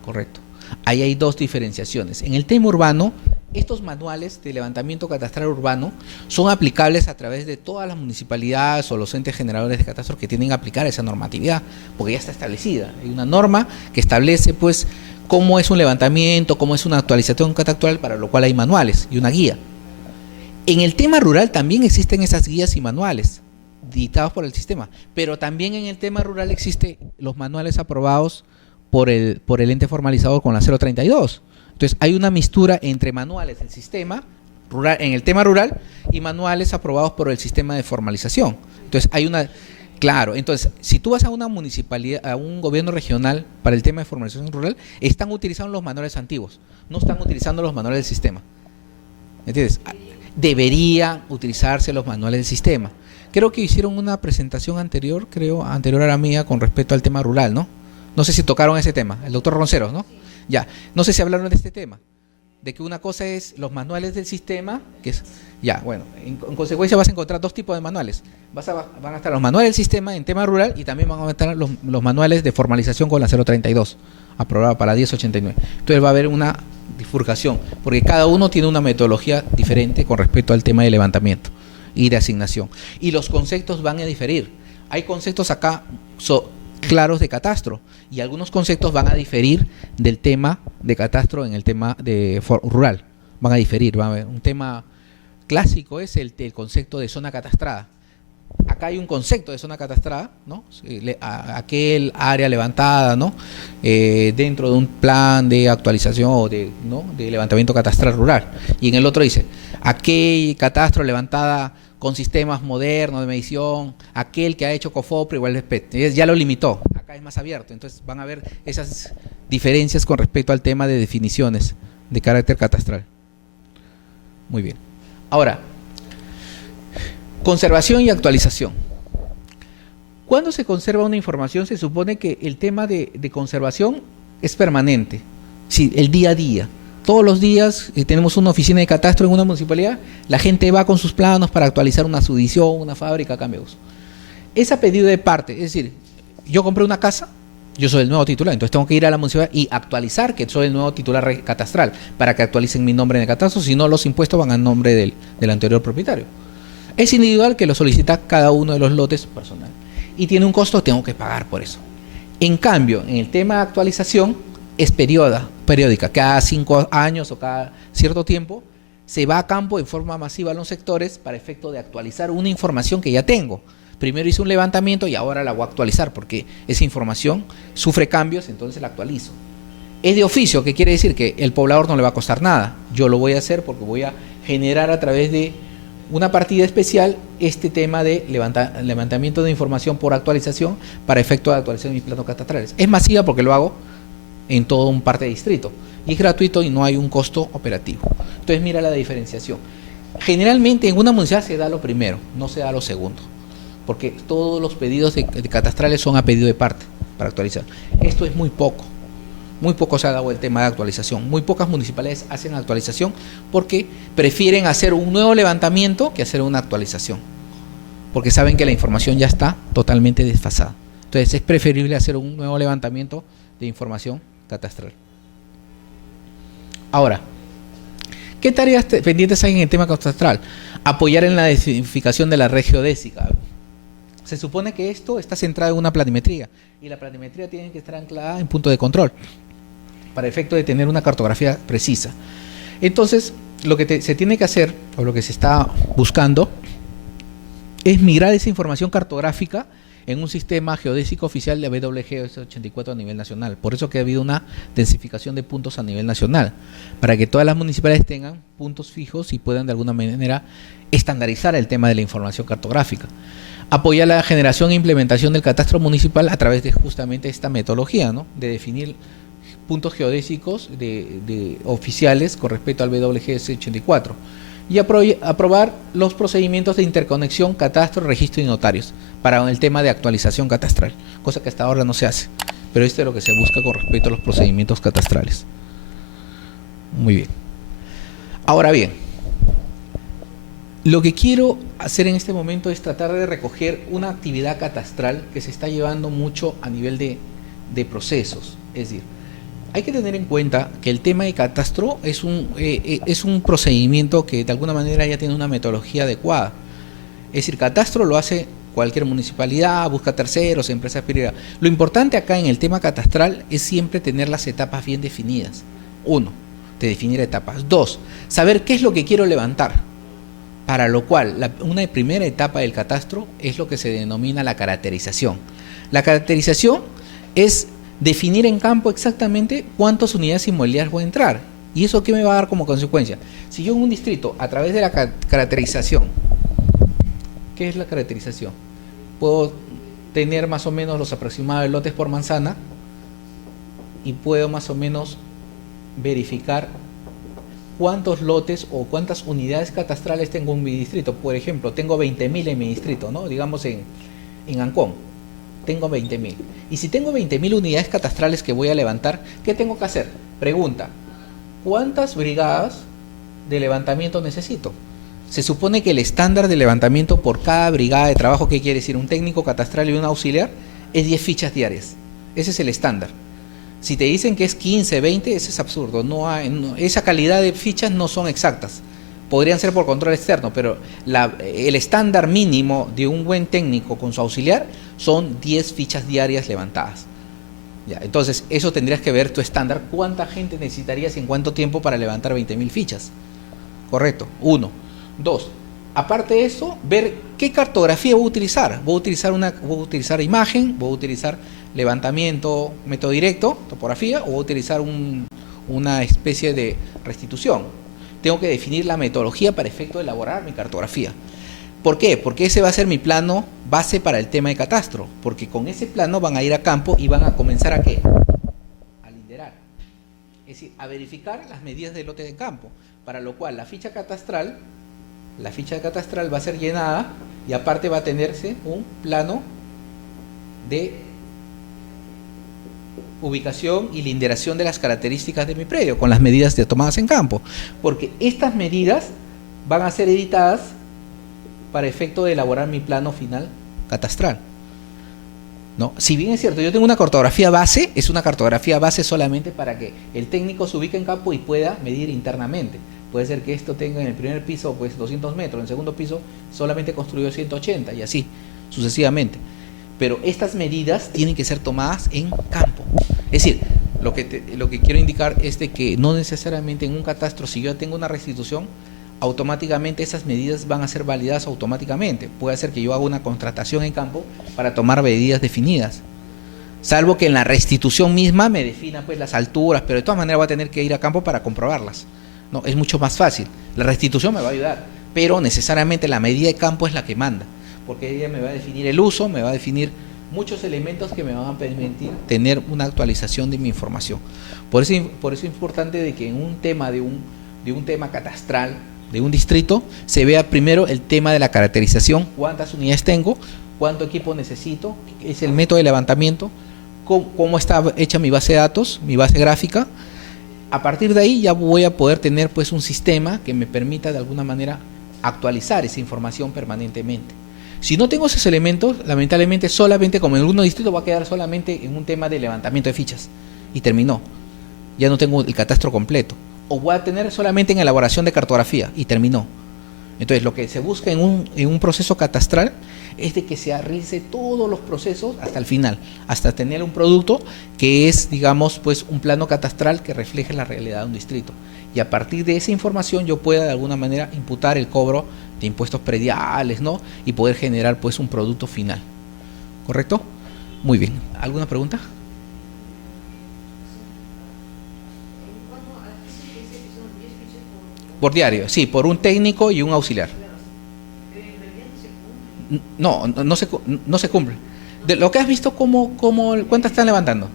Correcto. Ahí hay dos diferenciaciones. En el tema urbano, estos manuales de levantamiento catastral urbano son aplicables a través de todas las municipalidades o los entes generadores de catastros que tienen que aplicar esa normatividad, porque ya está establecida. Hay una norma que establece pues cómo es un levantamiento, cómo es una actualización catastral, para lo cual hay manuales y una guía. En el tema rural también existen esas guías y manuales dictados por el sistema, pero también en el tema rural existen los manuales aprobados por el ente formalizador con la 032. Entonces hay una mistura entre manuales del sistema rural, en el tema rural, y manuales aprobados por el sistema de formalización. Entonces hay una, claro, entonces si tú vas a una municipalidad, a un gobierno regional para el tema de formalización rural, están utilizando los manuales antiguos, no están utilizando los manuales del sistema. ¿Entiendes? Deberían utilizarse los manuales del sistema. Creo que hicieron una presentación anterior a la mía, con respecto al tema rural, ¿no? No sé si tocaron ese tema, el doctor Ronceros, ¿no? Ya, no sé si hablaron de este tema, de que una cosa es los manuales del sistema, que es, ya, bueno, en consecuencia vas a encontrar dos tipos de manuales. Van a estar los manuales del sistema en tema rural y también van a estar los manuales de formalización con la 032, aprobada para 1089. Entonces va a haber una bifurcación, porque cada uno tiene una metodología diferente con respecto al tema de levantamiento y de asignación. Y los conceptos van a diferir. Hay conceptos acá claros de catastro y algunos conceptos van a diferir del tema de catastro en el tema de rural. Van a diferir, va a haber un tema clásico es el concepto de zona catastrada. Acá hay un concepto de zona catastrada, ¿no? Aquel área levantada, ¿no? Dentro de un plan de actualización o ¿no? de levantamiento catastral rural. Y en el otro dice, aquel catastro levantada con sistemas modernos de medición, aquel que ha hecho COFOPRE igual de ya lo limitó, acá es más abierto, entonces van a ver esas diferencias con respecto al tema de definiciones de carácter catastral. Muy bien. Ahora, conservación y actualización. Cuando se conserva una información se supone que el tema de conservación es permanente, sí, el día a día. Todos los días tenemos una oficina de catastro en una municipalidad, la gente va con sus planos para actualizar una subdivisión, una fábrica, cambio de uso. Es a pedido de parte, es decir, yo compré una casa, yo soy el nuevo titular, entonces tengo que ir a la municipalidad y actualizar que soy el nuevo titular catastral para que actualicen mi nombre en el catastro, si no los impuestos van a nombre del anterior propietario. Es individual que lo solicita cada uno de los lotes personal y tiene un costo, tengo que pagar por eso. En cambio, en el tema de actualización, es periódica, cada 5 años o cada cierto tiempo se va a campo en forma masiva a los sectores para efecto de actualizar una información que ya tengo. Primero hice un levantamiento y ahora la voy a actualizar porque esa información sufre cambios, entonces la actualizo. Es de oficio, que quiere decir que el poblador no le va a costar nada. Yo lo voy a hacer porque voy a generar a través de una partida especial este tema de levantamiento de información por actualización para efecto de actualización de mis planos catastrales. Es masiva porque lo hago en todo un parte de distrito y es gratuito y no hay un costo operativo. Entonces mira la diferenciación. Generalmente en una municipalidad se da lo primero, no se da lo segundo, porque todos los pedidos de catastrales son a pedido de parte para actualizar. Esto es muy poco se ha dado el tema de actualización. Muy pocas municipalidades hacen actualización porque prefieren hacer un nuevo levantamiento que hacer una actualización, porque saben que la información ya está totalmente desfasada. Entonces es preferible hacer un nuevo levantamiento de información catastral. Ahora, ¿qué tareas pendientes hay en el tema catastral? Apoyar en la identificación de la red geodésica. Se supone que esto está centrado en una planimetría y la planimetría tiene que estar anclada en punto de control para efecto de tener una cartografía precisa. Entonces, lo que se tiene que hacer o lo que se está buscando es migrar esa información cartográfica en un sistema geodésico oficial de WGS 84 a nivel nacional. Por eso que ha habido una densificación de puntos a nivel nacional, para que todas las municipalidades tengan puntos fijos y puedan de alguna manera estandarizar el tema de la información cartográfica. Apoyar la generación e implementación del catastro municipal a través de justamente esta metodología, ¿no? De definir puntos geodésicos de oficiales con respecto al WGS 84 y aprobar los procedimientos de interconexión, catastro, registro y notarios para el tema de actualización catastral, cosa que hasta ahora no se hace, pero esto es lo que se busca con respecto a los procedimientos catastrales. Muy bien. Ahora bien, lo que quiero hacer en este momento es tratar de recoger una actividad catastral que se está llevando mucho a nivel de procesos. Es decir, hay que tener en cuenta que el tema de catastro es un procedimiento que de alguna manera ya tiene una metodología adecuada. Es decir, catastro lo hace cualquier municipalidad, busca terceros, empresas privadas. Lo importante acá en el tema catastral es siempre tener las etapas bien definidas. 1, de definir etapas. 2, saber qué es lo que quiero levantar. Para lo cual, una primera etapa del catastro es lo que se denomina la caracterización. La caracterización es definir en campo exactamente cuántas unidades inmobiliarias voy a entrar. ¿Y eso qué me va a dar como consecuencia? Si yo en un distrito, a través de la caracterización, ¿qué es la caracterización? Puedo tener más o menos los aproximados de lotes por manzana y puedo más o menos verificar cuántos lotes o cuántas unidades catastrales tengo en mi distrito. Por ejemplo, tengo 20.000 en mi distrito, ¿no? Digamos en Ancón, tengo 20.000. Y si tengo 20.000 unidades catastrales que voy a levantar, ¿qué tengo que hacer? Pregunta, ¿cuántas brigadas de levantamiento necesito? Se supone que el estándar de levantamiento por cada brigada de trabajo, ¿qué quiere decir? Un técnico catastral y un auxiliar, es 10 fichas diarias. Ese es el estándar. Si te dicen que es 15, 20, ese es absurdo. Esa calidad de fichas no son exactas. Podrían ser por control externo, pero el estándar mínimo de un buen técnico con su auxiliar son 10 fichas diarias levantadas. Ya, entonces, eso tendrías que ver tu estándar. ¿Cuánta gente necesitarías y en cuánto tiempo para levantar 20.000 fichas? Correcto, 1. 2. Aparte de eso, ver qué cartografía voy a utilizar. Voy a utilizar imagen, voy a utilizar levantamiento, método directo, topografía, o voy a utilizar una especie de restitución. Tengo que definir la metodología para efecto de elaborar mi cartografía. ¿Por qué? Porque ese va a ser mi plano base para el tema de catastro. Porque con ese plano van a ir a campo y van a comenzar ¿a qué? A linderar. Es decir, a verificar las medidas del lote de campo. Para lo cual la ficha catastral va a ser llenada y aparte va a tenerse un plano de ubicación y linderación de las características de mi predio con las medidas tomadas en campo, porque estas medidas van a ser editadas para efecto de elaborar mi plano final catastral, ¿no? Si bien es cierto, yo tengo una cartografía base, es una cartografía base solamente para que el técnico se ubique en campo y pueda medir internamente. Puede ser que esto tenga en el primer piso pues 200 metros, en el segundo piso solamente construyó 180 y así sucesivamente. Pero estas medidas tienen que ser tomadas en campo. Es decir, lo que quiero indicar es de que no necesariamente en un catastro, si yo tengo una restitución, automáticamente esas medidas van a ser validadas automáticamente. Puede ser que yo haga una contratación en campo para tomar medidas definidas. Salvo que en la restitución misma me defina pues las alturas, pero de todas maneras voy a tener que ir a campo para comprobarlas. No, es mucho más fácil. La restitución me va a ayudar, pero necesariamente la medida de campo es la que manda, porque ella me va a definir el uso, me va a definir muchos elementos que me van a permitir tener una actualización de mi información. Por eso es importante de que en un tema de un tema catastral, de un distrito, se vea primero el tema de la caracterización, cuántas unidades tengo, cuánto equipo necesito, es el método de levantamiento, cómo está hecha mi base de datos, mi base gráfica. A partir de ahí ya voy a poder tener pues un sistema que me permita de alguna manera actualizar esa información permanentemente. Si no tengo esos elementos, lamentablemente solamente como en algunos distritos va a quedar solamente en un tema de levantamiento de fichas y terminó. Ya no tengo el catastro completo. O voy a tener solamente en elaboración de cartografía y terminó. Entonces lo que se busca en un proceso catastral es de que se realice todos los procesos hasta el final, hasta tener un producto que es, digamos, pues un plano catastral que refleje la realidad de un distrito. Y a partir de esa información yo pueda de alguna manera imputar el cobro de impuestos prediales, ¿no? Y poder generar pues un producto final. ¿Correcto? Muy bien. ¿Alguna pregunta? Por diario, sí, por un técnico y un auxiliar. No se cumple. De lo que has visto, ¿cuántas están levantando? O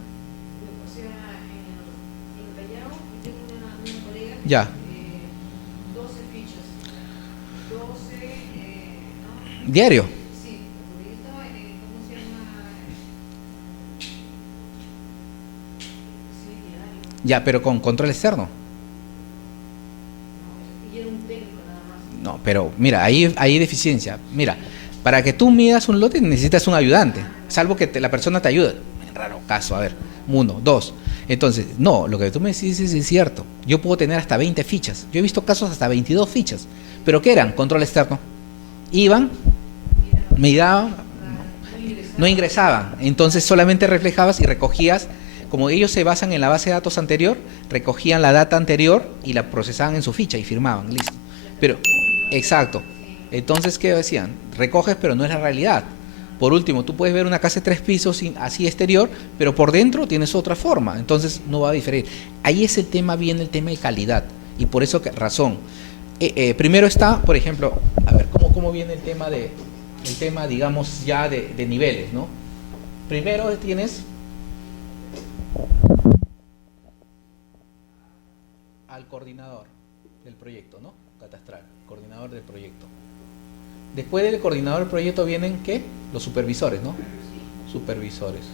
sea, en el Callao, yo tengo una colega que Ya. 12 fichas. 12, ¿no? ¿Diario? Sí, porque yo estaba, ¿cómo se llama? Sí, diario. Ya, pero con control externo. No, y era un técnico nada más. No, pero mira, ahí hay deficiencia. Mira, para que tú midas un lote necesitas un ayudante, salvo que la persona te ayude. En raro caso, a ver, 1, 2. Entonces, no, lo que tú me dices es cierto. Yo puedo tener hasta 20 fichas. Yo he visto casos hasta 22 fichas. ¿Pero qué eran? Control externo. Iban, me daban, no ingresaban. Entonces solamente reflejabas y recogías. Como ellos se basan en la base de datos anterior, recogían la data anterior y la procesaban en su ficha y firmaban, listo. Pero, exacto. Entonces, ¿qué decían? Recoges, pero no es la realidad. Por último, tú puedes ver una casa de 3 pisos así exterior, pero por dentro tienes otra forma. Entonces, no va a diferir. Ahí es el tema, viene el tema de calidad. Y por eso, razón. Primero está, por ejemplo, a ver, ¿cómo viene el tema, digamos, ya de niveles, ¿no? Primero tienes al coordinador del proyecto, ¿no? Catastral, coordinador del proyecto. Después del coordinador del proyecto vienen, ¿qué? Los supervisores, ¿no? Supervisores.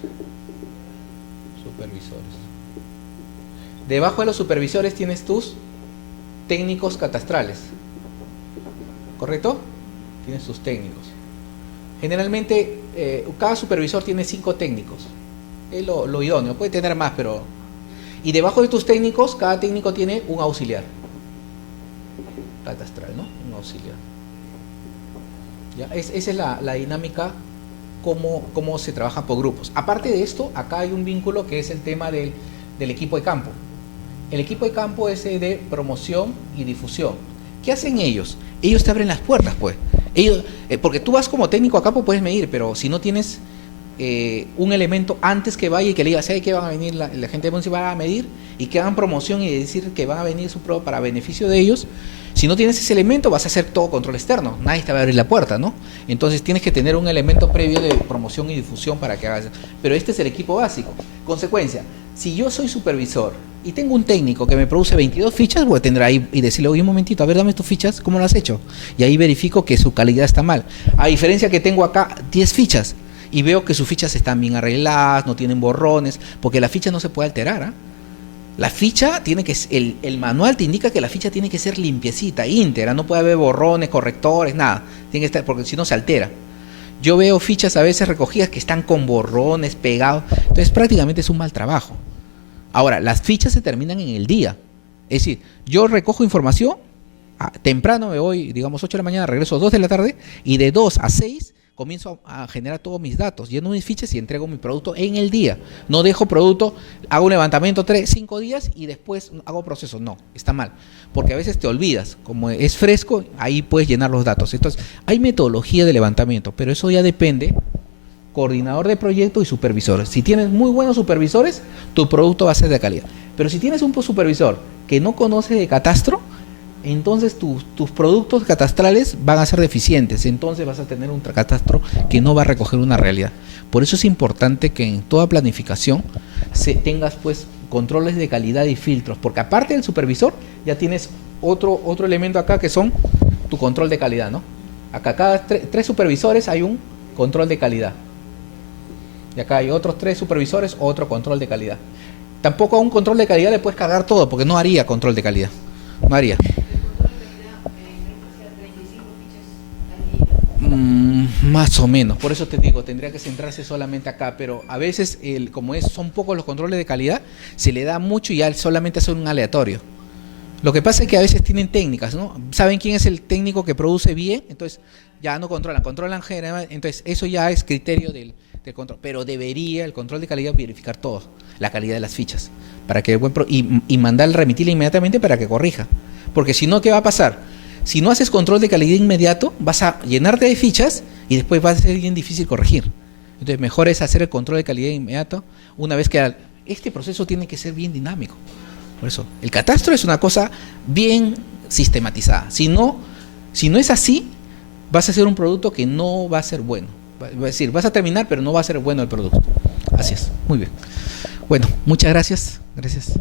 Debajo de los supervisores tienes tus técnicos catastrales, ¿correcto? Tienes tus técnicos. Generalmente, cada supervisor tiene 5 técnicos. Es lo idóneo, puede tener más, pero... Y debajo de tus técnicos, cada técnico tiene un auxiliar catastral, ¿no? Un auxiliar. ¿Ya? Esa es la dinámica, cómo se trabaja por grupos. Aparte de esto, acá hay un vínculo que es el tema del equipo de campo. El equipo de campo es de promoción y difusión. ¿Qué hacen ellos? Ellos te abren las puertas, pues. Ellos, porque tú vas como técnico a campo, puedes medir, pero si no tienes un elemento antes que vaya y que le diga, ¿sabe que van a venir la gente municipal a medir? Y que hagan promoción y decir que van a venir su prueba para beneficio de ellos. Si no tienes ese elemento, vas a hacer todo control externo. Nadie te va a abrir la puerta, ¿no? Entonces tienes que tener un elemento previo de promoción y difusión para que hagas. Pero este es el equipo básico. Consecuencia, si yo soy supervisor y tengo un técnico que me produce 22 fichas, voy a tener ahí y decirle, oye, un momentito, a ver, dame tus fichas, ¿cómo lo has hecho? Y ahí verifico que su calidad está mal. A diferencia que tengo acá 10 fichas y veo que sus fichas están bien arregladas, no tienen borrones, porque la ficha no se puede alterar, ¿ah? La ficha tiene que, el manual te indica que la ficha tiene que ser limpiecita, íntegra, no puede haber borrones, correctores, nada, tiene que estar, porque si no se altera. Yo veo fichas a veces recogidas que están con borrones, pegados, entonces prácticamente es un mal trabajo. Ahora, las fichas se terminan en el día, es decir, yo recojo información, temprano me voy, digamos 8 de la mañana, regreso a 2 de la tarde, y de 2 a 6 comienzo a generar todos mis datos, lleno mis fichas y entrego mi producto en el día. No dejo producto, hago un levantamiento 5 días y después hago proceso. No, está mal. Porque a veces te olvidas, como es fresco, ahí puedes llenar los datos. Entonces, hay metodología de levantamiento, pero eso ya depende, coordinador de proyecto y supervisores. Si tienes muy buenos supervisores, tu producto va a ser de calidad. Pero si tienes un supervisor que no conoce de catastro, entonces tus productos catastrales van a ser deficientes, entonces vas a tener un catastro que no va a recoger una realidad. Por eso es importante que en toda planificación tengas pues controles de calidad y filtros, porque aparte del supervisor ya tienes otro elemento acá que son tu control de calidad, ¿no? Acá cada 3 supervisores hay un control de calidad y acá hay otros 3 supervisores, otro control de calidad. Tampoco a un control de calidad le puedes cargar todo, porque no haría control de calidad, no haría. Más o menos, por eso te digo, tendría que centrarse solamente acá, pero a veces, son pocos los controles de calidad, se le da mucho y ya solamente hace un aleatorio. Lo que pasa es que a veces tienen técnicas, ¿no? Saben quién es el técnico que produce bien, entonces ya no controlan general, entonces eso ya es criterio del control, pero debería el control de calidad verificar todo, la calidad de las fichas, para que y mandar remitirle inmediatamente para que corrija, porque si no, ¿qué va a pasar? Si no haces control de calidad inmediato, vas a llenarte de fichas y después va a ser bien difícil corregir. Entonces, mejor es hacer el control de calidad inmediato una vez que este proceso tiene que ser bien dinámico. Por eso, el catastro es una cosa bien sistematizada. Si no es así, vas a hacer un producto que no va a ser bueno. Es decir, vas a terminar, pero no va a ser bueno el producto. Así es. Muy bien. Bueno, muchas gracias. Gracias.